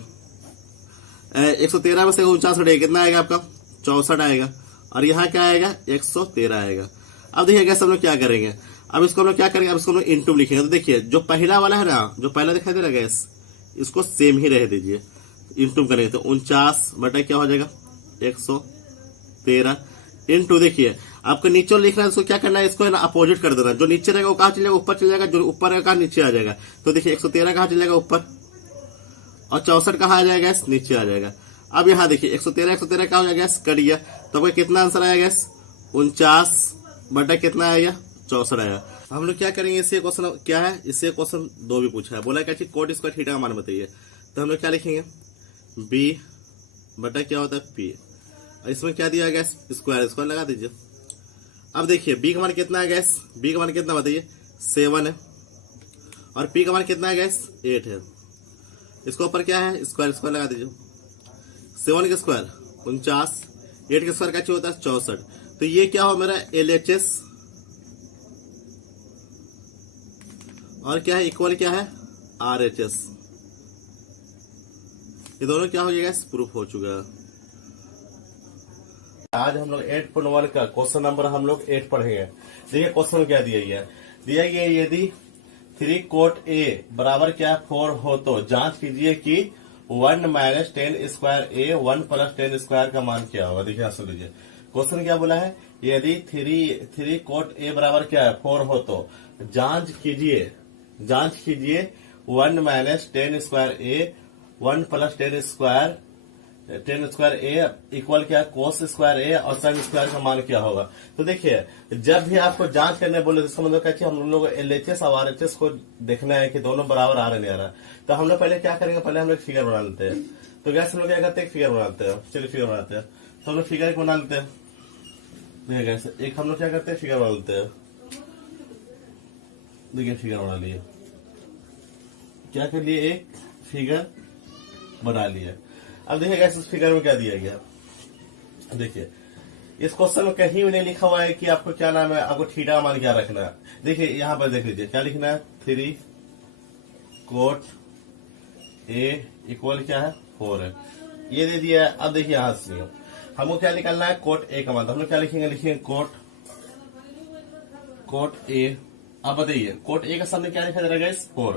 113 में से 49 घटेगा, कितना आएगा आपका, 64 आएगा, और यहाँ क्या आएगा, 113 आएगा। अब देखिए गैस हम लोग क्या करेंगे, अब इसको हम लोग क्या करेंगे, अब इसको हम लोग इंटू लिखेंगे। तो देखिए जो पहला वाला है ना, जो पहला दिखाई दे रहा है गैस, इसको सेम ही रह दीजिए, इंटू करेंगे तो 49 बटा क्या हो जाएगा, 113 इंटू, देखिए आपको नीचे लिखना है, इसको क्या करना है, इसको है ना अपोजिट कर देना, जो नीचे रहेगा वो कहाँ चले जाएगा, ऊपर चले जाएगा, जो ऊपर रहेगा नीचे आ जाएगा। तो देखिए 113 कहाँ चले जाएगा, ऊपर, और 64 कहाँ आ जाएगा, नीचे आ जाएगा। अब यहाँ देखिए 113 कहाँ हो जाएगा, कट गया, तो आपका कितना आंसर आएगा, 49 बटा कितना आएगा, 64 आएगा। हम लोग क्या करेंगे, इससे क्वेश्चन क्या है, इससे क्वेश्चन 2 भी पूछा है, बोला क्या चीज, कोट स्क्वायर थीटा का मान बताइए। तो हम लोग क्या लिखेंगे, बी बटा क्या होता है, पी, इसमें क्या दिया गया, स्क्वायर, स्क्वायर लगा दीजिए। अब देखिए बी का मान कितना है गैस, बी का मान कितना बताइए, 7 है, और पी का मान कितना है गैस, 8 है। इसको ऊपर क्या है, स्क्वायर, स्क्वायर लगा दीजिए। 7 का स्क्वायर 49, 8 का स्क्वायर क्या होता है, 64। तो ये क्या हो मेरा LHS, और क्या है, इक्वल क्या है, RHS। ये दोनों क्या हो गया, प्रूफ हो चुका है। आज हम लोग 8.1 का क्वेश्चन नंबर हम लोग 8 पढ़ेंगे। देखिए क्वेश्चन क्या दिया गया, यदि 3 कोट A बराबर क्या 4 हो तो जांच कीजिए कि 1 minus 10 square A 1 plus 10 square का मान क्या होगा। देखिए सुन लीजिए क्वेश्चन क्या बोला है, यदि 3 कोट A बराबर क्या है 4 हो तो जांच कीजिए 1 minus 10 square A 1 plus 10 square A equal क्या, कोस स्क्वायर A और साइन स्क्वायर का मान क्या होगा। तो देखिए जब भी आपको जांच करने बोले तो इसका मतलब क्या कि हम लोग LHS और RHS को देखना है कि दोनों बराबर आ रहे नहीं आ रहा। तो हम लोग पहले क्या करेंगे, पहले हम लोग फिगर बना लेते हैं। तो गैस हम लोग क्या करते हैं, फिगर बनाते हैं। चलिए फिगर बनाते हैं, तो हम लोग फिगर एक बना लेते हैं। देखिए गैस एक हम लोग क्या करते हैं, फिगर बना लेते हैं। देखिए फिगर बना लिए, क्या कर लिए, एक फिगर बना लिया। अब देखिए गैस इस फिगर में क्या दिया गया, देखिए इस क्वेश्चन में कहीं भी नहीं लिखा हुआ है कि आपको क्या नाम है, आपको थीटा मान क्या रखना है। देखिए यहाँ पर देख लीजिए क्या लिखना है, 3 कोट A इक्वल क्या है 4 है, ये दे दिया है। अब देखिए यहाँ से हमको क्या निकालना है, कोट A का मान। तो हम लोग क्या लिखेंगे, कोट A। अब बताइए कोट A का सामने क्या लिखा जा रहा है, 4,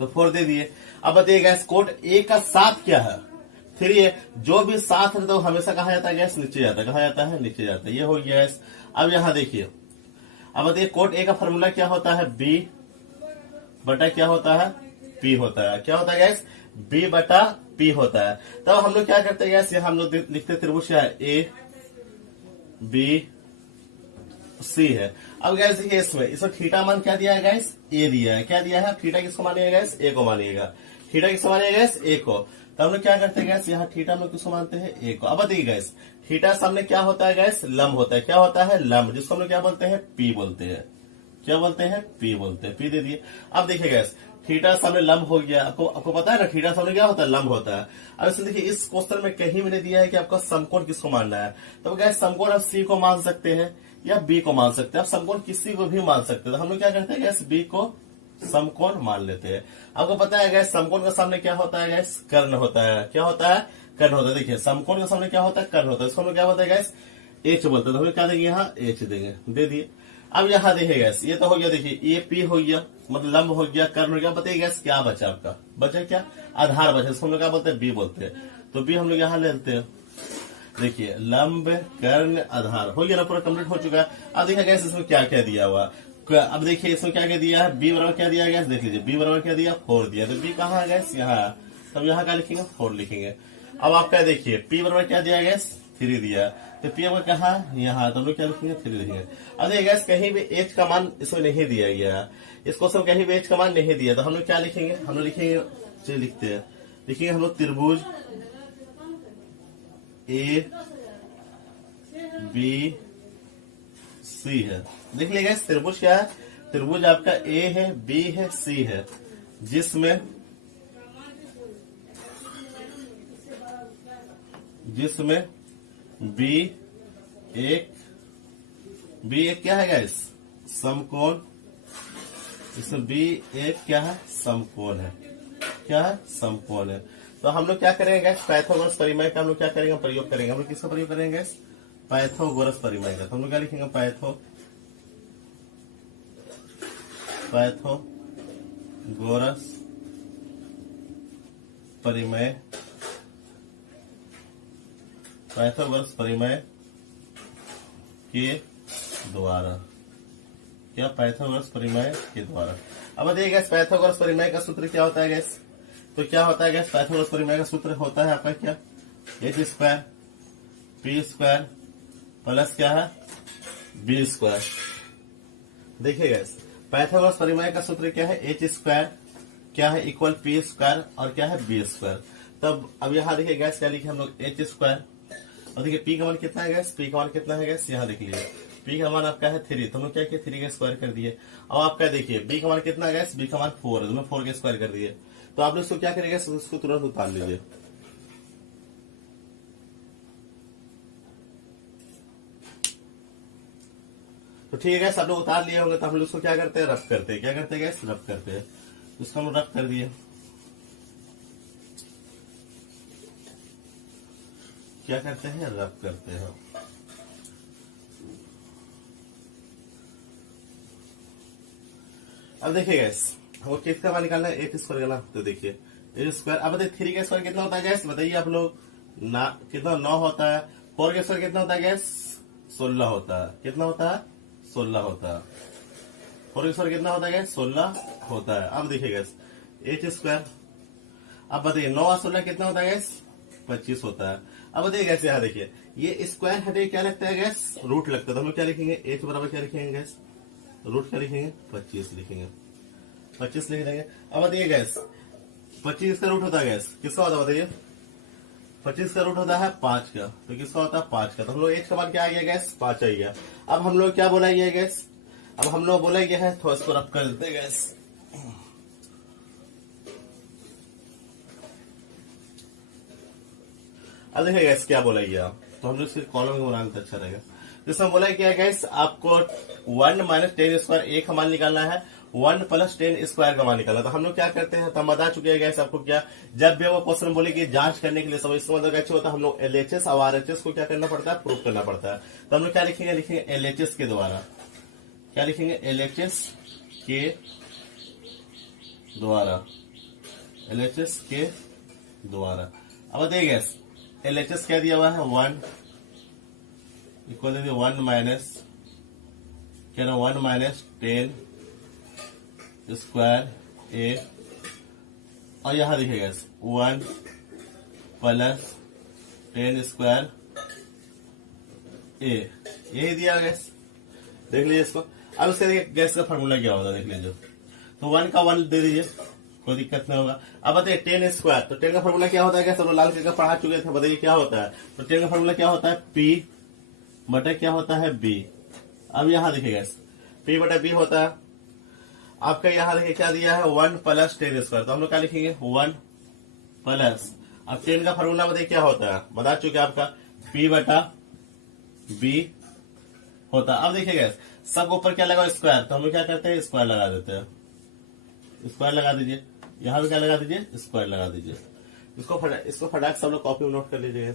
तो 4 दे दिए। अब बताइए गैस कोट A का साथ क्या है, 3 है। जो भी साथ है तो हमेशा कहा जाता है गैस, नीचे जाता है, कहा जाता है नीचे जाता है, ये हो गया गैस। अब यहाँ देखिए, अब बताइए कोट A का फॉर्मूला क्या होता है, B बटा क्या होता है, P होता है। क्या होता है गैस, B बटा P होता है। तब हम लोग क्या करते हैं गैस, यहाँ हम लोग लिखते त्रिभुज क्या है, A B C है। अब गैस देखिए इसमें थीटा मान क्या दिया है गैस, A दिया है। क्या दिया है, थीटा किसको मानिएगा गैस, A को मानिएगा। थीटा किसको मानिएगा गैस, A को। तो हम लोग क्या करते हैं गैस, यहाँ थीटा में किसको मानते हैं, A को। अब बताइए गैस थीटा सामने क्या होता है गैस, लंब होता है। क्या होता है, लंब, जिसको हम लोग क्या बोलते हैं, P बोलते हैं। क्या बोलते हैं, P बोलते हैं। P दे दिए। अब देखिए गैस थीटा सामने लंब हो गया, आपको पता है ना, थीटा सामने क्या होता है, लंब होता है। अब इसमें देखिए इस क्वेश्चन में कहीं भी नहीं दिया है कि आपका समकोण किसको मानना है। तो गैस समकोण आप C को मान सकते हैं या B को मान सकते हैं, आप समकोण किसी को भी मान सकते हैं। तो हम लोग क्या करते हैं गैस, B को समकोण मान लेते हैं। आपको पता है गैस समकोण का सामने क्या होता है गैस, कर्ण होता है। क्या होता है, कर्ण होता है। देखिए समकोण के सामने क्या होता है, कर्ण होता है। इसको हम लोग क्या बोलते हैं गैस, एच बोलते हैं। तो हम लोग क्या देंगे यहाँ, एच देंगे, दे दिए। अब यहाँ देखिए गैस, ये तो हो गया, देखिए ये पी हो गया, मतलब लंब हो गया, कर्ण हो गया। बताइए गैस क्या बचा आपका, बचा क्या, आधार बचा। इसको हम लोग क्या बोलते हैं, बी बोलते हैं। तो बी हम लोग यहाँ ले लेते हैं। देखिए लंब कर्ण आधार हो गया ना, पूरा कंप्लीट हो चुका है। अब देखिए गैस इसमें क्या क्या दिया हुआ। अब देखिए इसमें क्या क्या दिया है, बी बराबर क्या दिया गैस, देख लीजिए बी बराबर क्या दिया, 4 दिया। तो बी कहाँ है गैस, यहाँ। तब यहाँ क्या लिखेंगे, 4 लिखेंगे। अब आपका देखिए पी बराबर क्या दिया गैस, 3 दिया। तो पी आपका कहाँ, यहाँ। तो हम लोग क्या लिखेंगे, 3 लिखेंगे। अब देखिए गैस कहीं भी एच का मान इसमें नहीं दिया गया, इसको सब कहीं भी एच का मान नहीं दिया। तो हम लोग क्या लिखेंगे, हम लोग लिखेंगे, चलिए लिखते हैं, लिखेंगे हम लोग त्रिभुज ए बी सी है। देख लीजिएगा त्रिभुज क्या है, त्रिभुज आपका ए है, बी है, सी है, जिसमें बी एक क्या है गैस, समकोण। इसमें बी एक क्या है, समकोण है, क्या है, समकोण है। तो हम लोग क्या करेंगे गैस, पाइथागोरस परिमेय का हम लोग क्या करेंगे, प्रयोग करेंगे। हम लोग किसका प्रयोग करेंगे गैस, पाइथागोरस परिमेय का। तो हम लोग क्या लिखेंगे, पाइथागोरस परिमेय, पाइथागोरस परिमेय के द्वारा, क्या, पाइथागोरस परिमेय के द्वारा। अब देखिए गैस पाइथागोरस परिमेय का सूत्र क्या होता है गैस, तो क्या होता है गैस, पाइथागोरस परिमेय का सूत्र होता है आपका क्या, H square P square plus क्या है, बी स्क्वायर। देखिए गैस पाइथागोरस परिमेय का सूत्र क्या है, एच स्क्वायर क्या है, इक्वल पी स्क्वायर और क्या है, बी स्क्वायर। तब अब यहाँ देखिए गैस क्या लिखे हम लोग, एच स्क्वायर, और देखिए पी का मान कितना है गैस, पी का मान कितना है गैस, यहाँ देख लीजिए पी का मान आपका है 3, तो हम लोग क्या किया, 3 का स्क्वायर कर दिए। अब आपका देखिए बी का मान कितना है गैस, बी का मान 4 है, तो मैं 4 का स्क्वायर कर दिए। तो आप लोग इसको क्या करेंगे, इसको तुरंत उतार लीजिए। तो ठीक है गैस, आप लोग उतार लिए होंगे। तो हम लोग इसको क्या करते हैं, रफ करते हैं। क्या करते हैं गैस, रफ करते हैं। इसको हम रफ कर दिए। क्या करते हैं, रफ करते हैं। अब देखिए गैस वो किसका मान निकालना है, एच स्क्वायर का ना। तो देखिए एच स्क्वायर, अब बताइए 3 का स्क्वायर कितना होता है गैस, बताइए आप लोग ना, कितना 9 होता है। 4 का स्क्वायर कितना होता है गैस, 16 होता है। कितना होता है, 16 होता है। 4 का स्क्वायर कितना होता है गैस, 16 होता है। अब देखिए गैस एच स्क्वायर, अब बताइए 9 और 16 कितना होता है गैस, 25 होता है। अब बताइए गैस यहाँ देखिए ये स्क्वायर हटे क्या लगता है गैस, रूट लगता है। तो हम लोग क्या लिखेंगे, एच बराबर क्या लिखेंगे गैस, रूट क्या लिखेंगे, 25 लिखेंगे, 25 लिख देंगे। अब बताइए गैस 25 का रूट होता है गैस, किसका होता है बताइए, 25 का रूट होता है 5 का। तो किसका होता है, 5 का। तो हम लोग एच का मान क्या आ गया गैस, 5 आ गया। अब हम लोग क्या बोला गया गैस, अब हम लोग बोला गया है, थोड़ा इसको रफ कर देते हैं गैस। अब देखिए गैस क्या बोला गया, तो हम लोग सिर्फ कॉलम में बनाना तो अच्छा रहेगा। जिसमें बोला क्या है गैस, आपको 1 माइनस 10 स्क्वायर ए का मान निकालना है, 1 प्लस 10 स्क्वायर का मान निकालना। तो हम लोग क्या करते हैं, तो हम बता चुके हैं गैस आपको क्या, जब भी वो क्वेश्चन बोले कि जांच करने के लिए सब इसका मतलब क्या होता है, हम लोग एलएचएस और आरएचएस को क्या करना पड़ता है, प्रूव करना पड़ता है। तो हम लोग क्या लिखेंगे, लिखेंगे एलएचएस के द्वारा। क्या लिखेंगे, एलएचएस के द्वारा, एलएचएस के द्वारा। अब देखिए गैस एलएचएस क्या दिया हुआ है, 1 इक्वल 1 माइनस क्या ना, 1 माइनस 10 स्क्वायर ए, और यहां देखिएगा 1 प्लस 10 स्क्वायर ए, यही दिया गैस। देख लीजिए इसको। अब इसका देखिए गैस का फॉर्मूला क्या होता है, देख लीजिए। तो 1 का 1 दे दीजिए, कोई दिक्कत नहीं होगा। अब बताइए 10 स्क्वायर, तो 10 का फॉर्मूला क्या होता है, क्या सब लाल कलर का पढ़ा चुके थे, बताइए क्या होता है। तो 10 का फॉर्मूला क्या होता है, पी बटा क्या होता है, बी। अब यहां देखिएगा पी बटा बी होता है। आपका यहां देखिए क्या दिया है, 1 प्लस 10 स्क्वायर। तो हम लोग क्या लिखेंगे, 1 प्लस, अब 10 का फॉर्मूला बताइए क्या होता है, बता चुके आपका पी बटा बी होता है। अब देखिएगा सब ऊपर क्या लगा, स्क्वायर। तो हम लोग क्या करते हैं, स्क्वायर लगा देते हैं, स्क्वायर लगा दीजिए। यहां भी क्या लगा दीजिए, स्क्वायर लगा दीजिए। इसको फटाक सब लोग कॉपी में नोट कर लीजिएगा।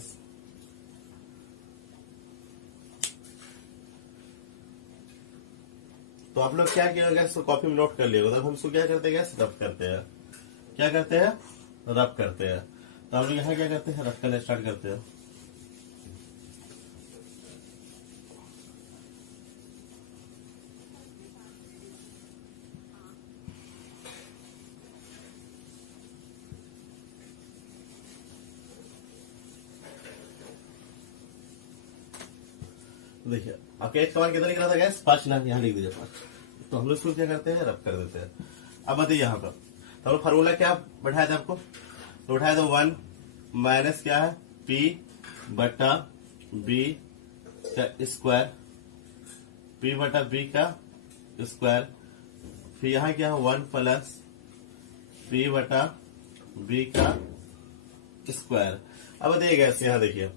तो आप लोग क्या किया, इसको कॉपी में नोट कर लिएगा। तब हम इसको क्या करते हैं, रब करते हैं। क्या करते हैं, रब करते हैं। तो हम लोग यहाँ क्या करते हैं, रब करना स्टार्ट करते हैं। देखिए आपका एक सवाल कितना निकला था गैस, 5 ना, यहाँ लिख दीजिए 5। तो हम लोग इसको क्या करते हैं, रब कर देते हैं। अब बताइए यहाँ पर तो हम फार्मूला क्या बैठाया था आपको, तो बैठाया था 1 माइनस क्या है, P बटा B का स्क्वायर, P बटा B का स्क्वायर। फिर यहाँ क्या है 1 प्लस P बटा B का स्क्वायर। अब बताइए गैस, यहाँ देखिए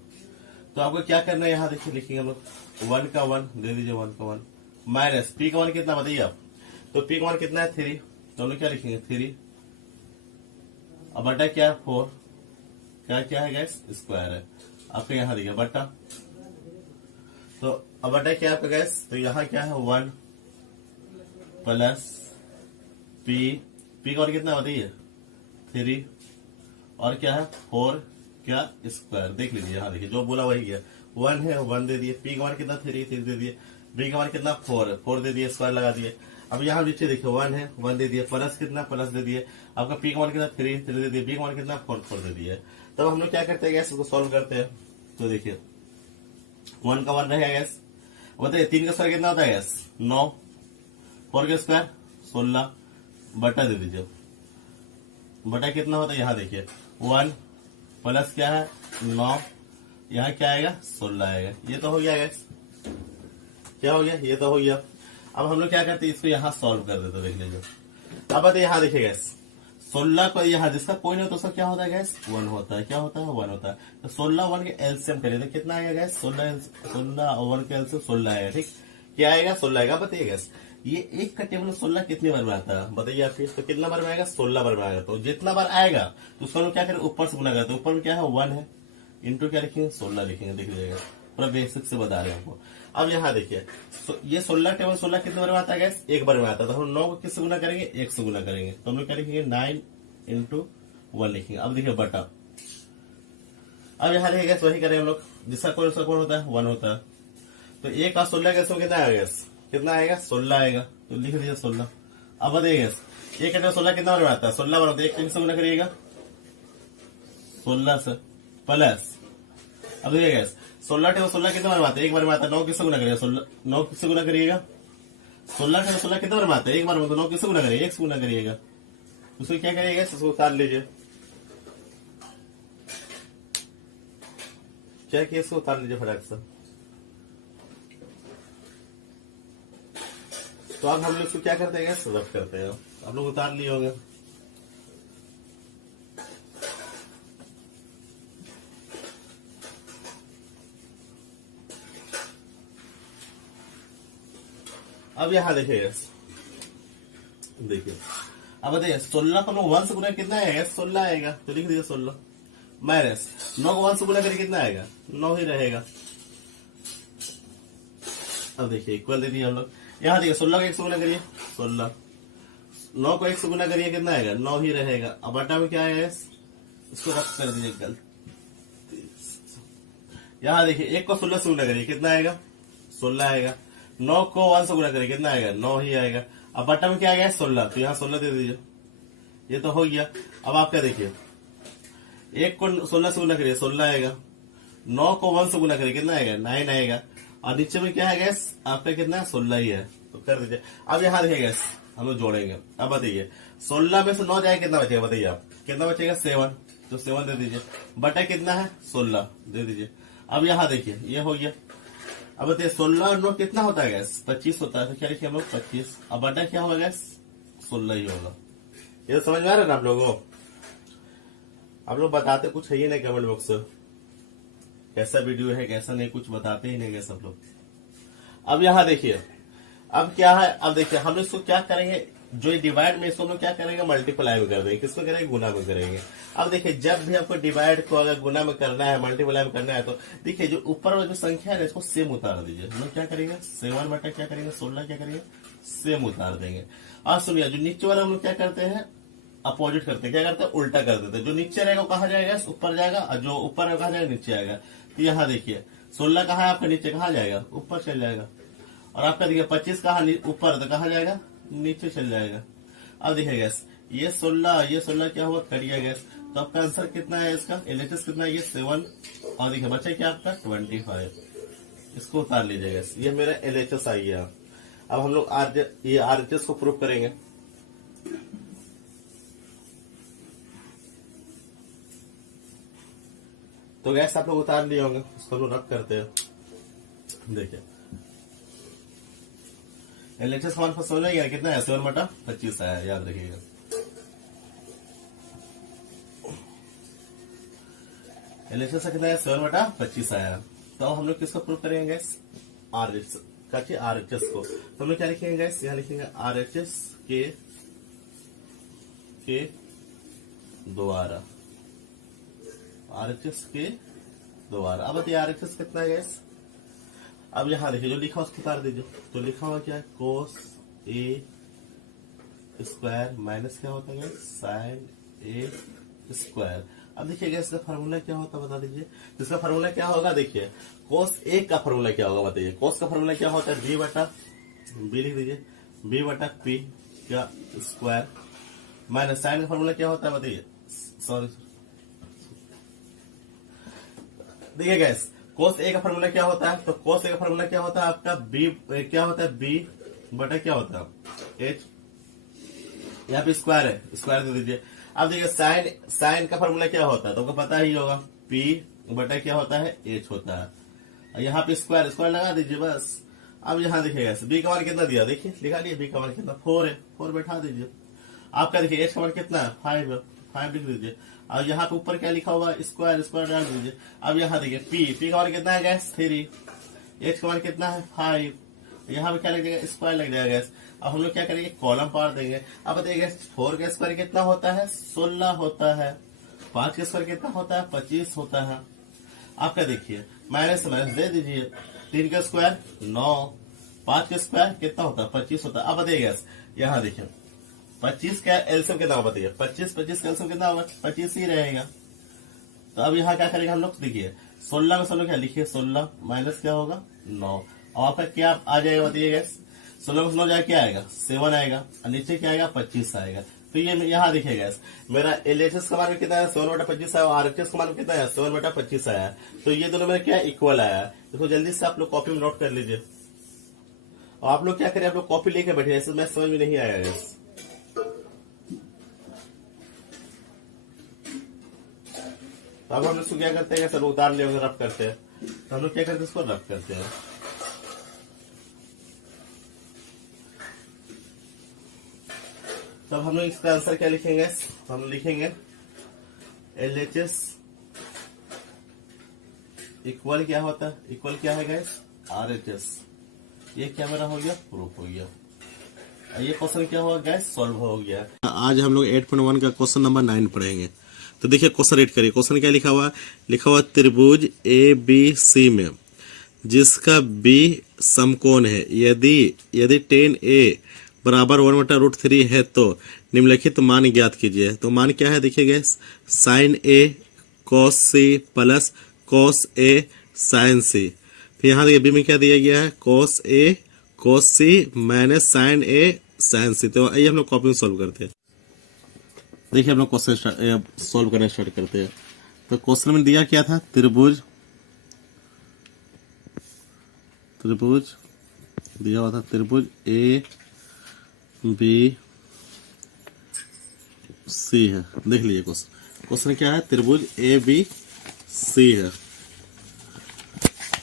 तो आपको क्या करना है, यहाँ देखिए लिखेंगे हम लोग 1 का 1 दे दीजिए, 1 का 1 माइनस P का 1 कितना बताइए आप, तो P का 1 कितना है 3, तो हम लोग क्या लिखेंगे 3, अब बटा क्या है 4, क्या है गैस, स्क्वायर है। आपके यहाँ देखिए बटा, तो अब बटा क्या आपका गैस, तो यहाँ क्या है 1 प्लस P का 1 कितना बताइए 3, और क्या है 4 क्या स्क्वायर। देख लीजिए यहाँ देखिए जो बोला वही है, 1 है 1 दे दिए, P का 1 कितना 3 दे दिए, B का 1 कितना 4 दे दिए, स्क्वायर लगा दिए। अब यहाँ नीचे देखिए 1 है 1 दे दिए, प्लस कितना प्लस दे दिए, आपका P का 1 कितना 3 दे दिए, B का 1 कितना 4 दे दिए। तब हम लोग क्या करते हैं गैस, इसको सॉल्व करते हैं। तो देखिए 1 का 1 रहेगा गैस, बताइए 3 का स्क्वायर कितना होता है गैस 9, 4 का स्क्वायर 16 बटा दे दीजिए, बटा कितना होता है यहाँ देखिए 1 प्लस क्या है 9, यहाँ क्या आएगा 16 आएगा। ये तो हो गया गैस, क्या हो गया, ये तो हो गया। अब हम लोग क्या करते हैं, इसको यहाँ सॉल्व कर देते, देख लीजिए। अब बताइए यहाँ देखिए गैस 16 को यहाँ जिसका कोई नहीं होता उसका क्या होता है गैस 1 होता है, क्या होता है 1 होता है। तो 16 1 के एलसीएम करिए तो कितना आएगा गैस 16 और 1 के एलसीएम 16 आएगा, ठीक क्या आएगा 16 आएगा। बताइए गैस ये एक का टेबल 16 कितनी बार में आता है बताइए आप, तो कितना बार में आएगा 16 बार में आएगा। तो जितना बार आएगा तो उसको हम क्या करें ऊपर से गुना करते, ऊपर में क्या है 1 है, इंटू क्या लिखेंगे 16 लिखेंगे, देख लीजिएगा पूरा बेसिक से बता रहे हैं आपको। अब यहाँ देखिए ये 16 टेबल 16 कितने बार में आता है गैस, एक बार में आता है। तो हम 9 को किससे गुना करेंगे, 1 से गुना करेंगे, तो हम लोग क्या लिखेंगे 9 इंटू 1 लिखेंगे। अब देखिए बटा, अब यहाँ लिखेंगे वही करेंगे हम लोग, जिसका कौन होता है 1 होता है। तो 1 का 16 गैस कितना आएगा गैस, कितना आएगा 16 आएगा, तो लिख दीजिए 16। अब बताइए 1 का 16 कितना बार में आता है 16 बार होता है, 1 से गुना करिएगा 16 से प्लस, अब देखिए गैस 16 टेबल 16 कितना बार में आता है, एक बार में आता है, 9 किससे गुना करिएगा 9 किससे गुना करिएगा, 16 टेबल 16 कितना बार में आता है, एक बार में, तो 9 किससे गुना करिएगा 1 से गुना करिएगा। उसको क्या करिएगा इसको उतार लीजिए, क्या किया इसको उतार लीजिए फटाक से। तो अब हम लोग इसको क्या करते हैं रब करते हैं, आप लोग उतार लिए होंगे। अब यहाँ देखिए अब बताइए 16 को 1 से गुना कितना आएगा 16 आएगा, तो लिख दीजिए 16 माइनस 9 को 1 से गुना करिए कितना आएगा 9 ही रहेगा। अब देखिए इक्वल दे दिए हम लोग, यहाँ देखिए 16 को 1 से गुना करिए 16, 9 को 1 से गुना करिए कितना आएगा 9 ही रहेगा। अब बटा में क्या आएगा इसको रख कर दीजिए गलती। यहाँ देखिए 1 को 16 से गुना करिए कितना आएगा 16 आएगा, 9 को 1 से गुना करिए कितना आएगा 9 ही आएगा। अब बटा में क्या आएगा 16, तो यहाँ 16 दे दीजिए, ये तो हो गया। अब आप क्या देखिए 1 को 16 से गुना करिए 16 आएगा, 9 को 1 से गुना करिए कितना आएगा 9 आएगा, और नीचे में क्या है गैस आपका कितना है 16 ही है, तो कर दीजिए। अब यहाँ देखिए गैस हम लोग जोड़ेंगे। अब बताइए 16 में से 9 जाएगा कितना बचेगा बताइए आप, कितना बचेगा 7, तो 7 दे दीजिए, बटा कितना है 16 दे दीजिए। अब यहाँ देखिए ये हो गया। अब बताइए 16 और 9 कितना होता है गैस 25 होता है, तो क्या लिखिए हम लोग 25, अब बटा क्या होगा गैस 16 ही होगा। ये तो समझ में आ रहा है ना आप लोगों, आप लोग बताते कुछ है ही नहीं कमेंट बॉक्स से, कैसा वीडियो है कैसा नहीं कुछ बताते ही नहीं गए सब लोग। अब यहाँ देखिए अब क्या है, अब देखिए हम इसको क्या करेंगे जो डिवाइड में इसको हम लोग क्या करेंगे, मल्टीप्लाई में कर देंगे। किसमें करेंगे, गुना में करेंगे। अब देखिए जब भी आपको डिवाइड को अगर गुना में करना है, मल्टीप्लाई में करना है, तो देखिए जो ऊपर वाला जो संख्या है इसको सेम उतार दीजिए। हम लोग क्या करेंगे, 7 बटा क्या करेंगे 16 क्या करेंगे, सेम उतार देंगे। और सुनिए जो नीचे वाला हम लोग क्या करते हैं, अपोजिट करते हैं, क्या करते हैं, उल्टा कर देते हैं। जो नीचे रहेगा वो कहाँ जाएगा, ऊपर जाएगा, और जो ऊपर है कहाँ जाएगा, नीचे आएगा। तो यहाँ देखिए 16 कहाँ है आपका, नीचे कहाँ जाएगा, ऊपर चल जाएगा। और आपका देखिए 25 कहाँ ऊपर, तो कहाँ जाएगा, नीचे चल जाएगा। अब देखिए गैस ये 16 क्या हुआ, कट गया गैस। तो आपका आंसर कितना है, इसका एलएचएस कितना है, ये 7। और देखिए बचा क्या आपका 25। इसको उतार लीजिए गैस, ये मेरा एलएचएस आ गया। अब हम लोग ये आरएचएस को प्रूव करेंगे। तो गैस आप लोग उतार लिए होंगे, उसको हम लोग रख करते हैं। देखिए एलएचएस हमारे पास समझ गया कितना है, 7 बटा 25 आया, याद रखिएगा। एलएचएस कितना है, 7 बटा 25 आया। तो हम लोग किसको प्रूव करेंगे गैस, आरएचएस को। तो हम लोग क्या लिखेंगे गैस, यहाँ लिखेंगे आरएचएस के द्वारा, आरएचएस के द्वारा। अब बताइए आरएचएस कितना है गैस। अब यहाँ देखिए जो लिखा उसको उतार दीजिए। तो लिखा हुआ क्या है, कोस ए स्क्वायर माइनस क्या होता है, साइन ए स्क्वायर। अब देखिए गैस इसका फार्मूला क्या होता है, बता दीजिए। इसका फार्मूला क्या होगा, देखिए कोस ए का फार्मूला क्या होगा, बताइए। कोस का फार्मूला क्या होता है, बी बटा बी लिख दीजिए, बी बटा पी का स्क्वायर माइनस साइन का फार्मूला क्या होता है, बताइए। सॉरी देखिए गैस कोस ए का फार्मूला क्या होता है, तो कोस ए का फार्मूला क्या होता है आपका, बी क्या होता है, बी बटा क्या होता है, एच। यहाँ पे स्क्वायर है, स्क्वायर दे दीजिए। अब देखिए साइन का फार्मूला क्या होता है, तो आपको पता ही होगा, पी बटा क्या होता है, एच होता है। यहाँ पे स्क्वायर लगा दीजिए बस। अब यहाँ देखिएगा बी का मान कितना दिया, देखिए लिखा लिया, बी का मान कितना 4 है, 4 बैठा दीजिए। आपका देखिए एच का मान कितना है, 5 है, 5 लिख दीजिए। और यहाँ पे ऊपर क्या लिखा हुआ, स्क्वायर डाल दीजिए। अब यहाँ देखिए पी का मान कितना है गैस 3, एच का मान कितना है 5, यहाँ पे क्या लग जाएगा, स्क्वायर लग जाएगा गैस। अब हम लोग क्या करेंगे, कॉलम पार देंगे। अब बताइए 4 का स्क्वायर कितना होता है, 16 होता है। 5 का स्क्वायर कितना होता है, 25 होता है। आपका देखिए माइनस माइनस दे दीजिए, 3 का स्क्वायर 9, 5 का स्क्वायर कितना होता है, 25 होता है। अब बताइए गैस यहाँ देखिए 25 का एलसीएम कितना होगा, बताइए। 25 का एलसीएम कितना होगा, 25 ही रहेगा। तो अब यहाँ क्या करेंगे हम लोग, देखिए 16 में 16 क्या लिखिए, 16 माइनस क्या होगा 9। और आपका क्या आ जाएगा, बताइए गैस 16 में 16 जाएगा क्या आएगा, 7 आएगा, और नीचे क्या आएगा 25 आएगा। तो ये यहाँ देखिए गैस मेरा एलएचएस का मान कितना है, 7 बटा 25 आया, और आरएचएस का मान कितना है, 7 बटा 25 आया। तो ये दोनों में क्या इक्वल आया है। देखो जल्दी से आप लोग कॉपी में नोट कर लीजिए। और आप लोग क्या करें, आप लोग कॉपी लेके बैठे, ऐसे मैं समझ में नहीं आया गैस। तो अब हम इसको क्या करते हैं, सर उतार ले रफ करते हैं। तो हम लोग क्या करते हैं, इसको रफ करते हैं। तब हम लोग इसका आंसर क्या लिखेंगे, हम लिखेंगे एलएचएस इक्वल क्या होता है, इक्वल क्या है गैस, आरएचएस। ये क्या मेरा हो गया, प्रूफ हो गया। ये क्वेश्चन क्या हुआ गैस, सॉल्व हो गया। आज हम लोग 8.1 का क्वेश्चन नंबर 9 पढ़ेंगे। तो देखिए क्वेश्चन रीड करिए। क्वेश्चन क्या लिखा हुआ त्रिभुज ए बी सी में जिसका बी समकोण है, यदि tan A बराबर 1/√3 है तो निम्नलिखित मान ज्ञात कीजिए। तो मान क्या है, देखिए गैस sine A cos C plus cos A sin C। फिर यहाँ देखिए बी में क्या दिया गया है, cos A cos C minus sine A sin C। तो आइए हम लोग कॉपी में सॉल्व करते हैं। देखिए हम लोग क्वेश्चन सॉल्व करना स्टार्ट करते हैं। तो क्वेश्चन में दिया क्या था, त्रिभुज दिया हुआ था, त्रिभुज ए बी सी है। देख लीजिए क्वेश्चन क्या है, त्रिभुज ए बी सी है।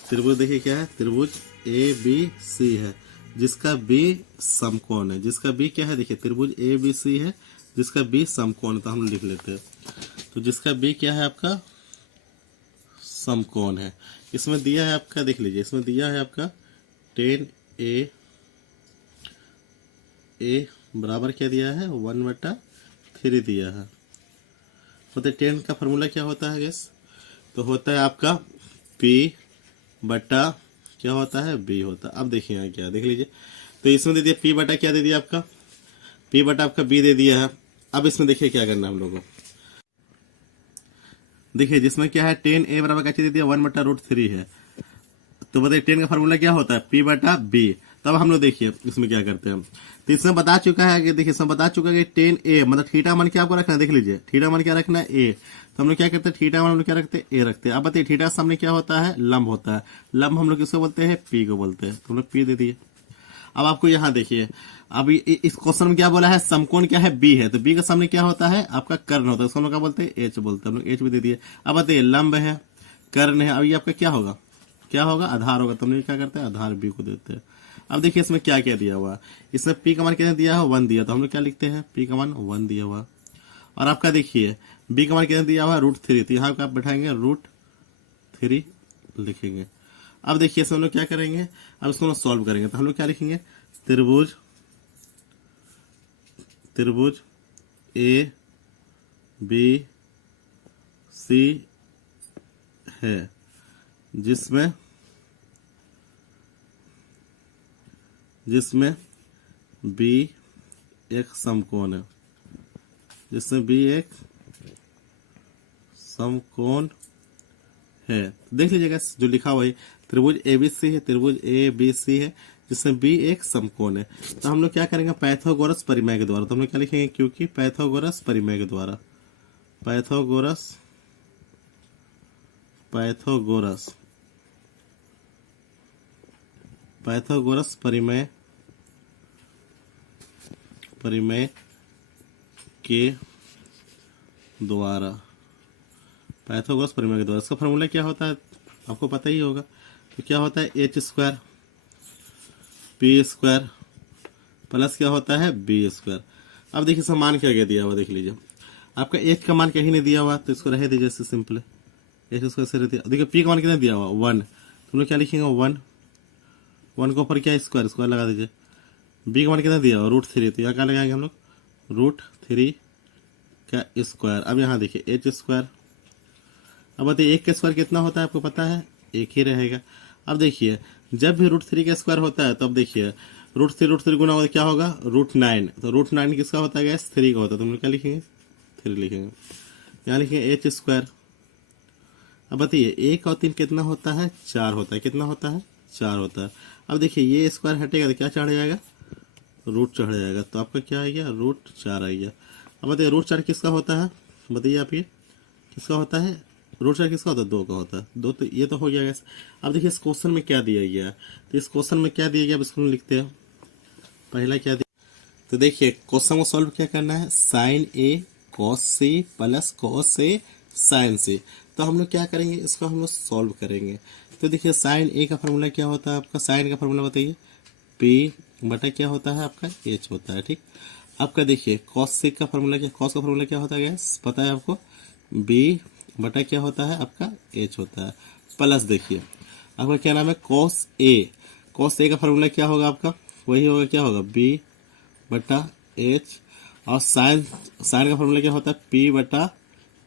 त्रिभुज देखिए क्या है, त्रिभुज ए बी सी है जिसका बी समकोण है। जिसका बी क्या है, देखिए त्रिभुज ए बी सी है जिसका बी समकोण है। तो हम लिख लेते हैं, तो जिसका बी क्या है आपका समकोण है। इसमें दिया है आपका, देख लीजिए इसमें दिया है आपका tan A बराबर क्या दिया है 1/3 दिया है। तो टेन का फॉर्मूला क्या होता है गैस, तो होता है आपका P बटा क्या होता है B होता है। अब देखिए यहाँ क्या देख लीजिए, तो इसमें दे दिया P बटा क्या दे दिया आपका, P बटा आपका B दे दिया है। अब इसमें देखिए क्या करना है हम लोगों को, देखिए जिसमें क्या है 10A बराबर क्या चीज दे दिया 1/√3 है। तो बताइए 10 का फॉर्मूला क्या होता है P बटा B। तब हम लोग देखिए इसमें क्या करते हैं, तो इसमें बता चुका है कि देखिए इसमें बता चुका है कि 10A मतलब थीटा मान क्या आपको रखना है, देख लीजिए थीटा मान क्या रखना है A। तो हम लोग क्या करते हैं थीटा मान हम लोग क्या रखते हैं A रखते हैं। अब बताइए थीटा के सामने क्या होता है लंब होता है, लंब हम लोग किसको बोलते हैं P को बोलते हैं, तो हम लोग P दे दिए। अब आपको यहाँ देखिए, अब इस क्वेश्चन में क्या बोला है समकोण क्या है B है, तो B के सामने क्या होता है आपका कर्ण होता है, उसको हम लोग क्या बोलते हैं H बोलते हैं, हम लोग H भी दे दिए। अब बताइए लंब है कर्ण है, अब ये आपका क्या होगा, क्या होगा आधार होगा, तो हम लोग क्या करते हैं आधार B को देते हैं। अब देखिए इसमें क्या क्या दिया हुआ, इसमें P का मान कितना दिया है 1 दिया, तो हम लोग क्या लिखते हैं P का मान 1 दिया हुआ। और आपका देखिए B का मान कितना दिया हुआ है √3, तो यहाँ पे आप बैठाएंगे √3 लिखेंगे। अब देखिए इसमें हम लोग क्या करेंगे, अब इसको सॉल्व करेंगे, तो हम लोग क्या लिखेंगे त्रिभुज ABC है जिसमें B एक समकोण है, जिसमें B एक समकोण है। देख लीजिएगा जो लिखा हुआ है त्रिभुज ABC है, त्रिभुज ABC है जिसमें B एक समकोण है। तो हम लोग क्या करेंगे पाइथागोरस परिमेय के द्वारा, तो हम लोग क्या लिखेंगे क्योंकि पाइथागोरस परिमेय के द्वारा, पाइथागोरस परिमेय के द्वारा, पाइथागोरस परिमेय के द्वारा। इसका फॉर्मूला क्या होता है आपको पता ही होगा, तो क्या होता है h² p² प्लस क्या होता है b²। अब देखिए इसका मान क्या दिया हुआ, देख लीजिए आपका h का मान कहीं नहीं दिया हुआ, तो इसको रह दीजिए जैसे सिंपल h² से रहती है। देखिए p का मान कितना दिया हुआ 1, तो हम लोग क्या लिखेंगे 1 के ऊपर क्या स्क्वायर लगा दीजिए। b का मान कितना दिया हुआ √3, तो यहाँ क्या लगाएंगे हम लोग √3 का स्क्वायर। अब यहाँ देखिए h², अब बताइए 1 का स्क्वायर कितना होता है आपको पता है 1 ही रहेगा। अब देखिए जब भी √3 का स्क्वायर होता है, तो अब देखिए √3 गुना होगा क्या होगा √9, तो √9 किसका होता है गैस 3 का होता है, तो हम लोग क्या लिखेंगे 3 लिखेंगे। यहाँ लिखेंगे h²। अब बताइए 1 और 3 कितना होता है 4 होता है, कितना होता है 4 होता है। अब देखिए ये स्क्वायर हटेगा तो क्या चढ़ जाएगा रूट चढ़ जाएगा, तो आपका क्या आ गया √4 आ गया। अब बताइए √4 किसका होता है, बताइए आप ये किसका होता है, √4 किसका होता है 2 का होता है, 2 तो ये तो हो गया गैस। अब देखिए इस क्वेश्चन में क्या दिया गया है, तो इस क्वेश्चन में क्या दिया गया अब इसको लिखते हैं। पहला क्या दिया, तो देखिए क्वेश्चन को सॉल्व क्या करना है sin A cos C plus cos A sin C। तो हम लोग क्या करेंगे इसको हम लोग सॉल्व करेंगे। तो देखिए sin A का फॉर्मूला क्या होता है आपका, sin का फॉर्मूला बताइए P बटा क्या होता है आपका H होता है, ठीक। आपका देखिए cos C का फॉर्मूला क्या, cos का फॉर्मूला क्या होता है गैस पता है आपको B बटा क्या होता है आपका H होता है, प्लस देखिए आपका क्या नाम है cos A का फॉर्मूला क्या होगा आपका वही होगा क्या होगा B बटा H, और साइन का फॉर्मूला क्या होता है P बटा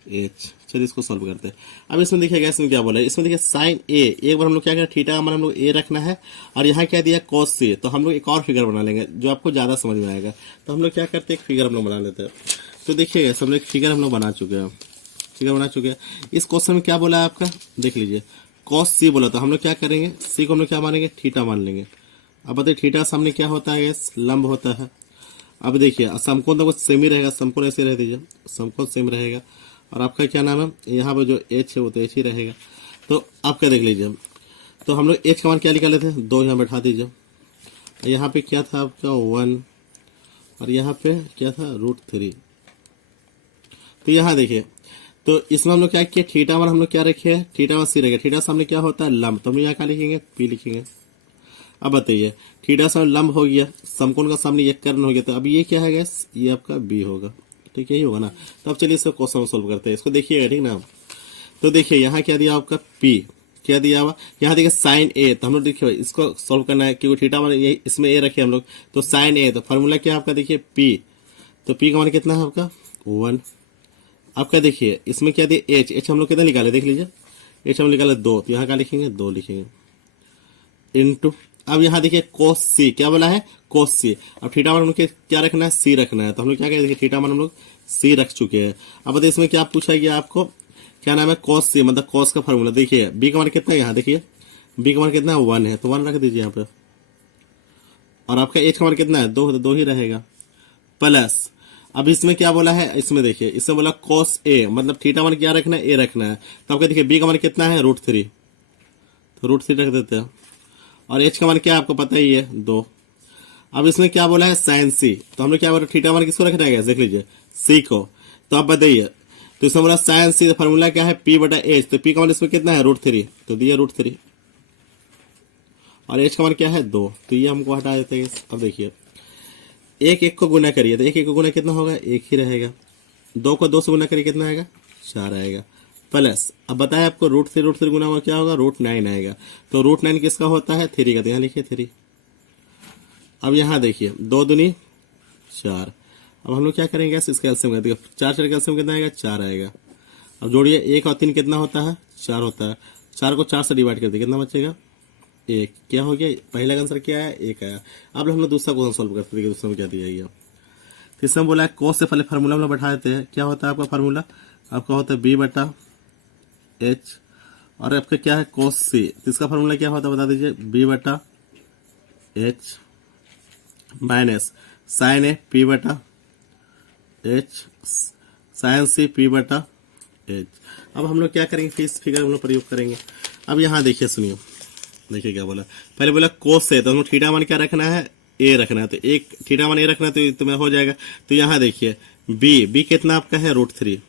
H। चलिए इसको सॉल्व करते हैं। अब इसमें देखिएगा इसमें क्या बोला है, इसमें देखिए साइन A, एक बार हम लोग क्या करें थीटा का मान हम लोग A रखना है, और यहाँ क्या दिया cos C, तो हम लोग एक और फिगर बना लेंगे जो आपको ज्यादा समझ में आएगा। तो हम लोग क्या करते हैं एक फिगर हम लोग बना लेते हैं। तो देखिएगा सब लोग एक फिगर हम लोग बना चुके हैं, इस क्वेश्चन में क्या बोला है आपका देख लीजिए cos C बोला, तो हम लोग क्या करेंगे C को हम लोग क्या मानेंगे थीटा मान लेंगे। अब बताइए थीटा सामने क्या होता है लंब होता है। अब देखिए समकोण तो कुछ सेम ही रहेगा, समकोण ऐसे रह दीजिए, समकोण सेम रहेगा, और आपका क्या नाम है यहाँ पे जो h है वो तो h ही रहेगा। तो आप क्या देख लीजिए, तो हम लोग h का मान क्या निकाले थे 2, यहाँ बैठा दीजिए, यहाँ पे क्या था आपका 1, और यहाँ पे क्या था √3। तो यहाँ देखिए तो इसमें हम लोग क्या किया थीटा मान हम लोग क्या रखे हैं थीटा मान C रहेगा, थीटा सामने क्या होता है लंब, तो हम यहाँ क्या लिखेंगे P लिखेंगे। अब बताइए थीटा सामने लंब हो गया, समकोण का सामने एक कर्ण हो गया, तो अब ये क्या है गैस ये आपका B होगा, ठीक यही होगा ना। तो अब चलिए इसको क्वेश्चन सोल्व करते हैं, इसको देखिएगा ठीक ना। तो देखिए यहाँ क्या दिया आपका P, क्या दिया हुआ यहाँ देखिए साइन ए, तो हम लोग देखिए इसको सोल्व करना है क्योंकि थीटा मान ये इसमें ए रखे हम लोग, तो साइन ए, तो फार्मूला क्या आपका देखिए पी, तो पी का मान कितना है आपका 1। आपका देखिए इसमें क्या दिया एच, एच हम लोग कितना निकाले देख लीजिए, एच हम निकाले 2, तो यहाँ का लिखेंगे 2 लिखेंगे इनटू, अब यहाँ देखिए कोस सी, क्या बोला है कोस सी, अब थीटा मान हम लोग क्या रखना है सी रखना है, तो हम लोग क्या करें देखिए थीटा मान हम लोग सी रख चुके हैं। अब बताइए इसमें क्या पूछा गया आपको, क्या नाम है कोस सी, मतलब कोस का फॉर्मूला देखिए बी का मान कितना है, यहाँ देखिए बी का मान कितना है 1 है, तो 1 रख दीजिए यहाँ पे, और आपका एच का मान कितना है 2, तो 2 ही रहेगा, प्लस अब इसमें क्या बोला है, इसमें देखिए इसमें बोला कोस ए, मतलब थीटा मान क्या रखना है ए रखना है, तो आपका देखिए बी का मान कितना है √3, तो √3 रख देते हैं, और एच का मान क्या आपको पता ही है 2। अब इसमें क्या बोला है साइन सी, तो हम लोग क्या बोला थीटा मान किसको रखना है देख लीजिए सी को, तो आप बताइए, तो इसमें बोला साइन सी, तो फॉर्मूला क्या है पी बटा एच, तो पी का मान इसमें कितना है √3, तो दिया √3, और एच का मान क्या है 2, तो ये हमको हटा देते हैं। अब देखिए एक एक को गुना करिए, तो एक एक को गुना कितना होगा 1 ही रहेगा, 2 को 2 से गुना करिए कितना आएगा 4 आएगा, प्लस अब बताया आपको √3 गुना हुआ क्या होगा √9 आएगा, तो √9 किसका होता है 3 का, तो यहाँ लिखिए 3। अब यहाँ देखिए 2 दूनी 4, अब हम लोग क्या करेंगे इसका एलसीएम देखिए 4 4 का एलसीएम कितना आएगा 4 आएगा। अब जोड़िए 1 और 3 कितना होता है 4 होता है, 4 को 4 से डिवाइड कर दिए कितना बचेगा 1, क्या हो गया पहला आंसर क्या है 1 आया। अब हम लोग दूसरा क्वेश्चन सोल्व करते हैं, दूसरा में क्या दिया गया, तीसरा बोला है कोस से पहले फार्मूला हम लोग बैठा देते हैं, क्या होता है आपका फार्मूला, आपका होता है बी बटा एच, और आपका क्या है कोस सी, तो इसका फार्मूला क्या होता है बता दीजिए बी बटा H minus sine A P बटा एच साइन सी पी बटा एच। अब हम लोग क्या करेंगे फिर इस फिगर हम लोग प्रयोग करेंगे। अब यहाँ देखिए सुनिए, देखिए क्या बोला, पहले बोला कोस से, तो हम लोग थीटा मान क्या रखना है ए रखना है, तो एक थीटा मान ए रखना है तो तुम्हें हो जाएगा, तो यहाँ देखिए बी कितना आपका है √3,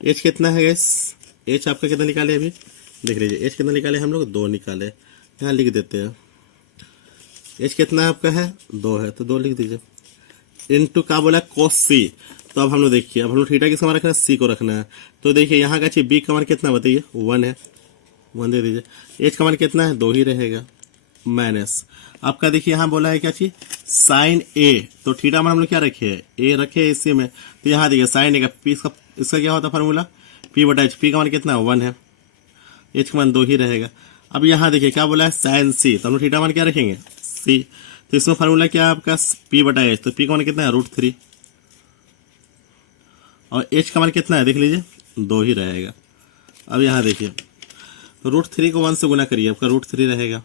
एच कितना है गैस, एच आपका कितना निकाले अभी देख लीजिए, एच कितना निकाले हम लोग 2 निकाले, यहाँ लिख देते हैं एच कितना आपका है 2 है, तो 2 लिख दीजिए इनटू का बोला कोस सी, तो अब हम लोग देखिए अब हम लोग थीटा किसका मान रखना है सी को रखना है, तो देखिए यहाँ का चाहिए बी का मान कितना बताइए 1 है, 1 दे दीजिए, एच का मान कितना है 2 ही रहेगा, माइनस आपका देखिए यहाँ बोला है क्या चाहिए साइन ए, तो थीटा मान हम लोग क्या रखे है ए रखे इसी में, तो यहाँ देखिए साइन ए का पी इसका क्या होता है फार्मूला पी बटा एच, पी का मान कितना 1 है, एच का मान 2 ही रहेगा। अब यहाँ देखिए क्या बोला है साइन सी, तो हम लोग थीटा मान क्या रखेंगे सी, तो इसमें फार्मूला क्या है आपका पी बटा एच, तो पी का मान कितना है √3, और एच का मान कितना है देख लीजिए 2 ही रहेगा। अब यहाँ देखिए √3 को 1 से गुना करिए, आपका √3 रहेगा,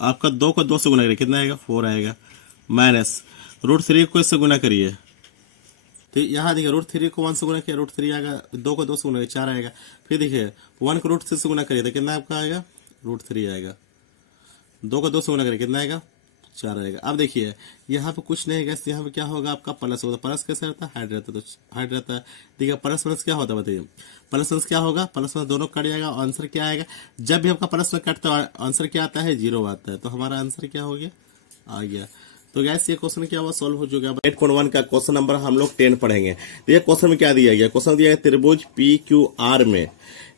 आपका 2 को 2 से गुना करिए कितना आएगा 4 आएगा, माइनस √3 को इससे गुना करिए, तो यहाँ देखिए √3 को 1 से गुना किया √3 आएगा, 2 को 2 से गुना 4 आएगा, फिर देखिए 1 को √3 से गुना करिए तो कितना आपका आएगा √3 आएगा, 2 को 2 से गुना करिए कितना आएगा 4 आएगा। अब देखिए यहाँ पे कुछ नहीं गैस, यहाँ पे क्या होगा आपका प्लस होगा, प्लस कैसे रहता है हाइड रहता है, तो हाइड रहता है, देखिए प्लस प्लस क्या होता है बताइए, प्लस प्लस क्या होगा प्लस प्लस दोनों कट जाएगा, आंसर क्या आएगा, जब भी आपका प्लस में कटता है आंसर क्या आता है 0 आता है, तो हमारा आंसर क्या हो गया आ गया। तो गैस ये क्वेश्चन क्या हुआ सॉल्व हो चुका है। 8.1 का क्वेश्चन नंबर हम लोग 10 पढ़ेंगे। तो ये क्वेश्चन में क्या दिया गया, क्वेश्चन दिया गया त्रिभुज पी क्यू आर में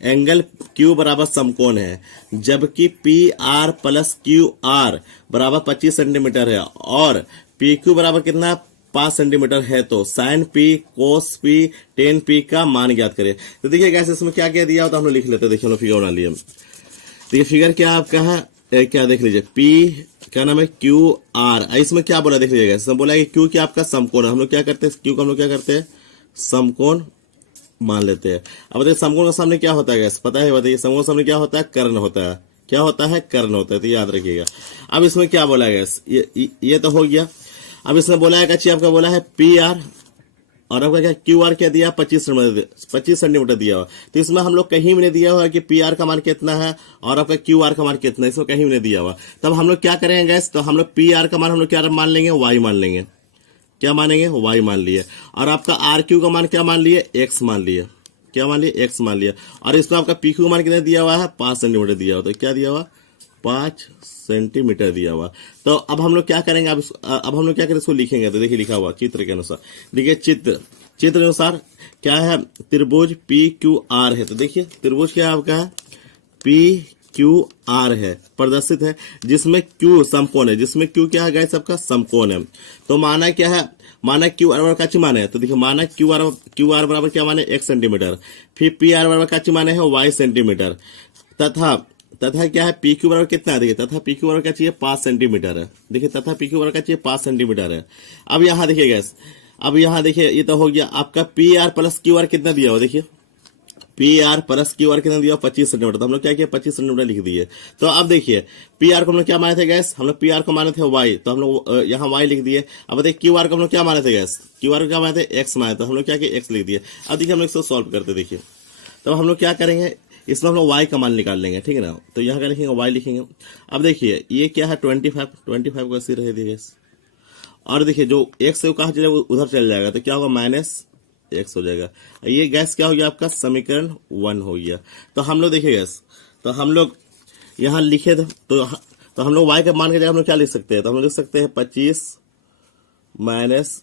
एंगल क्यू बराबर समकोण है, जबकि P R plus Q R बराबर 25 सेंटीमीटर है और पी क्यू बराबर कितना 5 सेंटीमीटर है, तो sign P cos P ten P का मान ज्ञात करें। तो देखिए गैस इसमें क्या क्या दिया होता हम लोग लिख लेते हैं, देखिए हम लोग फिगर बना लिए। देखिए फिगर क्या आपका है क्या देख लीजिए पी क्या नाम है क्यू आर, इसमें क्या बोला देख लीजिएगा, इसमें बोला कि क्यू क्या आपका समकोण है, हम लोग क्या करते हैं क्यू का हम लोग क्या करते हैं समकोण मान लेते हैं। अब बताइए समकोण के सामने क्या होता है गैस पता है, बताइए समकोण के सामने क्या होता है कर्ण होता है, क्या होता है कर्ण होता है, तो याद रखिएगा। अब इसमें क्या बोला है गैस ये तो हो गया। अब इसमें बोला है कि आपका बोला है पी आर और आपका क्या क्यू आर क्या दिया 25 सेंटीमीटर दिया हुआ, तो इसमें हम लोग कहीं भी नहीं दिया हुआ कि पी आर का मान कितना है और आपका क्यू आर का मान कितना है, इसमें कहीं भी नहीं दिया हुआ। तब हम लोग क्या करेंगे गैस, तो हम लोग पी आर का मान हम लोग क्या मान लेंगे वाई मान लेंगे, क्या मानेंगे वाई मान लिए, और आपका आर क्यू का मान क्या मान लिए एक्स मान लिए, क्या मान लिए एक्स मान लिया, और इसमें आपका पी क्यू मान कितना दिया हुआ है 5 सेंटीमीटर दिया हुआ, तो क्या दिया हुआ 5 सेंटीमीटर दिया हुआ। तो अब हम लोग क्या करेंगे, अब हम लोग क्या करेंगे इसको लिखेंगे, तो देखिए लिखा हुआ चित्र के अनुसार, देखिए चित्र अनुसार क्या है, त्रिभुज पी क्यू आर है। तो देखिए त्रिभुज क्या आपका है, पी क्यू आर है, प्रदर्शित है, जिसमें क्यू समकोण है, जिसमें क्यू क्या है गाइस आपका समकोण है। तो माना क्या है, माना क्यू आर बराबर का मान है, तो देखिए माना क्यू आर बराबर क्या माने x सेंटीमीटर, फिर पी आर बराबर का माने है y सेंटीमीटर, तथा क्या है पी क्यू बराबर कितना है, देखिए तथा पी क्यू बराबर क्या चाहिए 5 सेंटीमीटर है। देखिए तथा पी क्यू बराबर क्या चाहिए 5 सेंटीमीटर है। अब यहाँ देखिए गैस, अब यहाँ देखिए ये तो हो गया आपका P R plus Q R कितना दिया हो, देखिए P R plus Q R कितना दिया 25 सेंटीमीटर। तो हम लोग क्या किया 25 सेंटीमीटर लिख दिए। तो अब देखिए पी आर को हम लोग क्या माने थे गैस, हम लोग पी आर को माने थे वाई, तो हम लोग यहाँ वाई लिख दिए। अब देखिए क्यू आर को हम लोग क्या माने थे गैस, क्यू आर को क्या माने थे एक्स माने, तो हम लोग क्या किए एक्स लिख दिए। अब देखिए हम लोग इसको सॉल्व करते देखिए, तो हम लोग क्या करेंगे, इसमें हम लोग वाई का मान निकाल लेंगे, ठीक है ना। तो यहाँ क्या लिखेंगे वाई लिखेंगे। अब देखिए ये क्या है 25 को ऐसे रह दिए गैस, और देखिए जो एक्स है कहाँ चलेगा उधर चल जाएगा, तो क्या होगा माइनस एक्स हो जाएगा। ये गैस क्या हो गया आपका समीकरण 1 हो गया। तो हम लोग देखिए गैस, तो हम लोग यहाँ लिखे थे, तो हम लोग y का मान के जगह हम लोग क्या लिख सकते हैं, तो हम लोग लिख सकते हैं 25 माइनस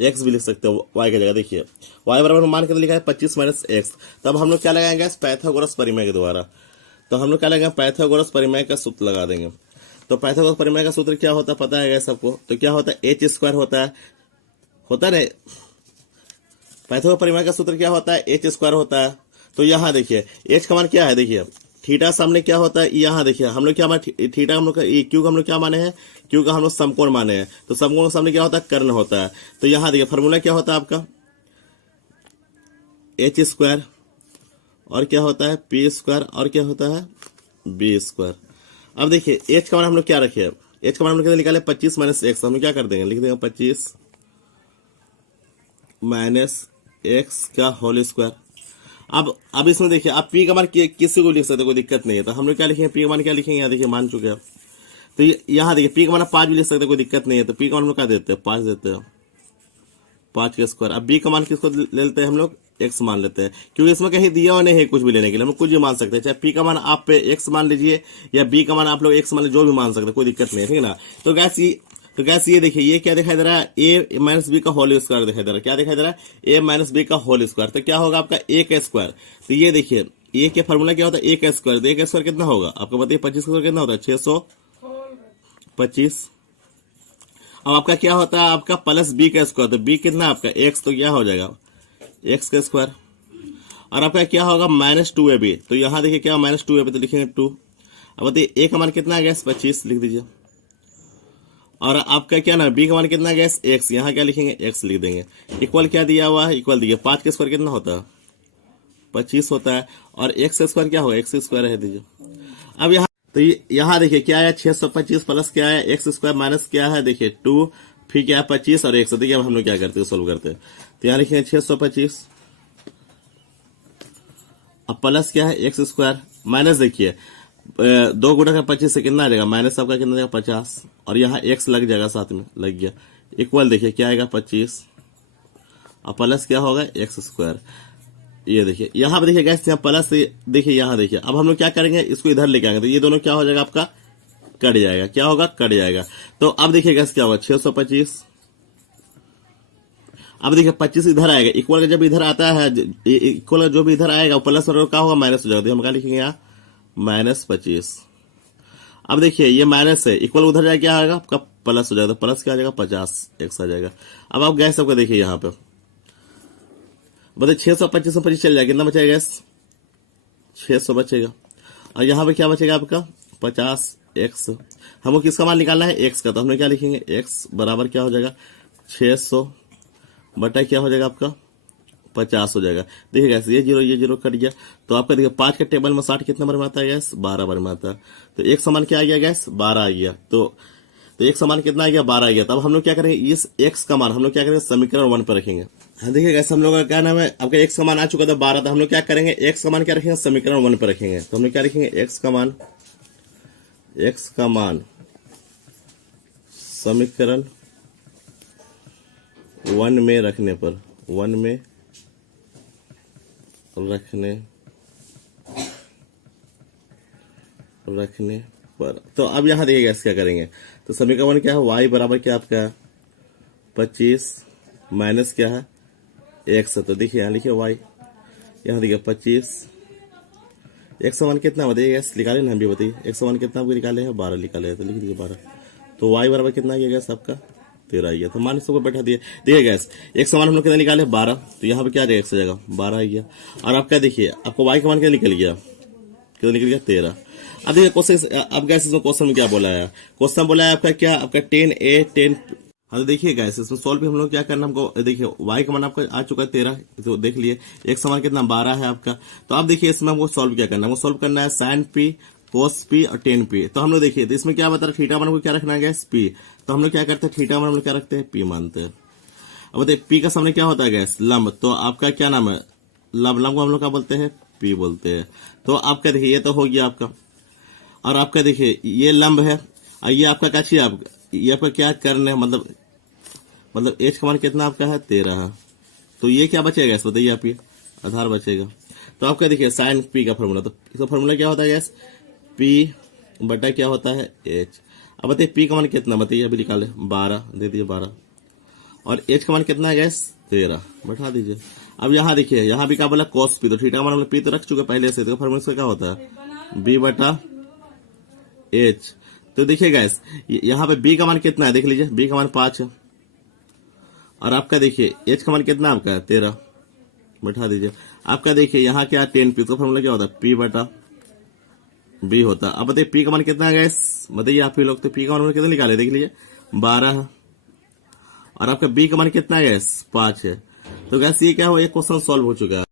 एक्स भी लिख सकते हो y की जगह। देखिए y बराबर मान के लिखा है 25 माइनस एक्स। तब हम लोग क्या लगाएंगे पाइथागोरस परिमेय के द्वारा, तो हम लोग क्या लगाएंगे पाइथागोरस परिमेय का सूत्र लगा देंगे। तो पाइथागोरस परिमेय का सूत्र क्या होता है पता है गैस सबको, तो क्या होता है एच स्क्वायर होता है ना, पाइथागोरस परिमेय का सूत्र क्या होता है एच स्क्वायर होता है। तो यहाँ देखिए एच का मान क्या है, देखिए थीटा सामने क्या होता है, यहाँ देखिए हम लोग क्या माने थीटा, हम लोग क्यू का हम लोग क्या माने हैं, क्यू का हम लोग समकोण माने हैं। तो समकोण के सामने क्या होता है कर्ण होता है। तो यहाँ देखिए फॉर्मूला क्या होता है आपका एच स्क्वायर, और क्या होता है पी स्क्वायर, और क्या होता है बी स्क्वायर। अब देखिए एच का मान हम लोग क्या रखे, एच का मान हम लोग निकाले 25 माइनस एक्स, हम लोग क्या कर देंगे लिख देंगे 25 माइनस एक्स का होल स्क्वायर। अब इसमें देखिए आप पी का मान किसी को लिख सकते कोई दिक्कत नहीं है। तो हम लोग क्या लिखेंगे पी का मान क्या लिखेंगे, यहाँ देखिए मान चुके हैं। तो यहाँ देखिए पी का मान 5 भी लिख सकते कोई दिक्कत नहीं है। तो पी का मान हम लोग क्या देते हैं 5 देते हैं, 5 का स्क्वायर। अब बी का मान किसको ले लेते हैं हम लोग एक्स मान लेते हैं, क्योंकि इसमें कहीं दिया हुआ नहीं है कुछ भी लेने के लिए, हम लोग कुछ भी मान सकते हैं। चाहे पी का मान आप पे एक्स मान लीजिए या बी का मान आप लोग एक्स मान लीजिए, जो भी मान सकते हैं कोई दिक्कत नहीं है, ठीक है ना। तो गैस ये देखिए ये क्या दिखाई दे रहा है ए माइनस बी का होल स्क्वायर दिखाई दे रहा है, क्या दिखाई दे रहा है ए माइनस बी का होल स्क्वायर। तो क्या होगा आपका ए का स्क्वायर। तो ये देखिए ए के फॉर्मूला क्या होता है ए का स्क्वायर। तो ए का स्क्वायर कितना होगा आपको बताइए, 25 का स्क्वायर कितना होता है 625। अब आपका क्या होता है आपका प्लस बी का स्क्वायर, तो बी कितना आपका एक्स, तो क्या हो जाएगा एक्स का स्क्वायर। और आपका क्या होगा माइनस 2ab, तो यहाँ देखिए क्या माइनस 2ab, तो लिखेंगे 2। अब बताइए ए का मान कितना है गैस 25 लिख दीजिए, और आपका क्या ना बी का मान कितना गैस एक्स, यहाँ क्या लिखेंगे एक्स लिख देंगे। इक्वल क्या दिया हुआ है इक्वल दिया 5 का स्क्वायर कितना होता है 25 होता है, और एक्स का स्क्वायर क्या होगा एक्स स्क्वायर है दीजिए। अब यहाँ तो यहाँ देखिए क्या है 625 प्लस क्या है एक्स स्क्वायर माइनस क्या है देखिए 2, फिर क्या है 25 और 100। देखिए अब हम लोग क्या करते हैं सोल्व करते हैं। तो यहाँ लिखेंगे 625, अब प्लस क्या है एक्स स्क्वायर माइनस देखिए 2 गुणा का 25 से कितना आ जाएगा माइनस आपका कितना जाएगा 50, और यहाँ एक्स लग जाएगा साथ में लग गया। इक्वल देखिए क्या आएगा 25 और प्लस क्या होगा एक्स स्क्वायर। ये देखिए यहाँ पे देखिए गैस यहाँ प्लस देखिए यहाँ देखिए। अब हम लोग क्या करेंगे इसको इधर लेके आएंगे, तो ये दोनों क्या हो जाएगा आपका कट जाएगा, क्या होगा कट जाएगा। तो अब देखिए गैस क्या होगा 625। अब देखिए 25 इधर आएगा, इक्वल जब इधर आता है इक्वल जो भी इधर आएगा प्लस और क्या होगा माइनस हो जाएगा। हम क्या लिखेंगे यहाँ माइनस 25। अब देखिए ये माइनस है इक्वल उधर जाए क्या आएगा आपका प्लस हो जाएगा, तो प्लस क्या आ जाएगा 50 एक्स आ जाएगा। अब आप गैस सबको देखिए यहाँ पे बताइए 625 में 25 चल जाएगा कितना बचेगा गैस 600 बचेगा, और यहाँ पे क्या बचेगा आपका 50 एक्स। हमको किसका मान निकालना है एक्स का, तो हमने क्या लिखेंगे एक्स बराबर क्या हो जाएगा 600 बटा क्या हो जाएगा आपका 50 हो जाएगा। देखिए गैस ये जीरो कट गया, तो आपका देखिए 5 के टेबल में 60 कितना बार में आता है गैस 12 बार में आता है। तो एक समान क्या आ गया गैस 12 आ गया। तो एक समान कितना आ गया 12 आ गया। तब हम लोग क्या करेंगे इस एक्स का मान हम लोग क्या करेंगे समीकरण 1 पर रखेंगे। हाँ देखिए गैस हम लोग का क्या नाम है आपका एक्स का मान आ चुका था 12, तो हम लोग क्या करेंगे एक्स का मान क्या रखेंगे समीकरण 1 पर रखेंगे। तो हम लोग क्या रखेंगे एक्स का मान समीकरण 1 में रखने पर 1 में रखने पर। तो अब यहां देखिए गैस क्या करेंगे, तो समीकरण क्या है y बराबर क्या आपका 25 माइनस क्या है एक्स। तो देखिए यहाँ लिखिए वाई, यहाँ देखिए 25। 101 कितना बताइए गैस, निकाले ना हम भी बताइए। 101 कितना आपको निकाले हैं, 12 निकाले हैं, तो लिख दीजिए 12। तो वाई बराबर कितना आ गया गैस आपका, 13 आ गया। तो मान इसको बैठा दिए। देखिए गैस 101 हम लोग कितना निकाले, 12। तो यहाँ पे क्या आ जाएगा, एक्स आ जाएगा, 12 आ गया। और आपका देखिए आपको वाई का मान क्या निकल गया, कितना निकल गया, 13। अब देखिए क्वेश्चन, अब गैस इसमें क्वेश्चन में क्या बोला है, क्वेश्चन बोला है आपका क्या, आपका 10a 10। हाँ तो देखिए गैस इसमें सॉल्व भी हम लोग क्या करना, हमको देखिए y का मान आपका आ चुका है 13, तो देख लिए x का मान कितना 12 है आपका। तो आप देखिए इसमें हमको सॉल्व क्या करना है, हमको सॉल्व करना है sin p cos p और tan p। तो हम लोग देखिए तो इसमें क्या बता रहा है, थीटा मान को क्या रखना है गैस, p। तो हम लोग क्या करते हैं, थीटा मान हम लोग क्या रखते हैं, p मानते हैं। अब बताइए p का सामने क्या होता है गैस, लंब। तो आपका क्या नाम है, लंब को हम लोग क्या बोलते हैं, p बोलते हैं। तो आपका देखिए ये तो हो गया आपका, और आपका देखिए ये लंब है, और ये आपका क्या चाहिए, आप ये आपका क्या करना है, मतलब एच का मान कितना आपका है, 13 है। तो ये क्या बचेगा गैस, बताइए आप, ये आधार बचेगा। तो आपका देखिए साइन पी का फॉर्मूला, तो इसका फॉर्मूला क्या होता है गैस, पी बटा क्या होता है, एच। अब बताइए पी का मान कितना, बताइए अभी निकाले, 12 दे दीजिए 12। और एच का मान कितना है गैस, 13 बैठा दीजिए। अब यहाँ देखिए यहाँ भी क्या बोला, कॉस पी। तो थीटा का मान हमने पी तो रख चुके पहले से, तो फॉर्मूला क्या होता है, बी बटा एच। तो देखिए गैस यहाँ पे बी का मान कितना है, देख लीजिए बी का मान 5 है। और आपका देखिए एच का मान कितना आपका 13, बैठा दीजिए। आपका देखिए यहाँ क्या 10p, तो फॉर्मूला क्या होता है, p बटा b होता है। अब बताइए p का मान कितना है गैस, बताइए आप ही लोग। तो p का मान कितना निकाले, देख लीजिए 12 है। और आपका b का मान कितना है गैस, 5 है। तो गैस ये क्या हुआ, ये क्वेश्चन सॉल्व हो चुका है।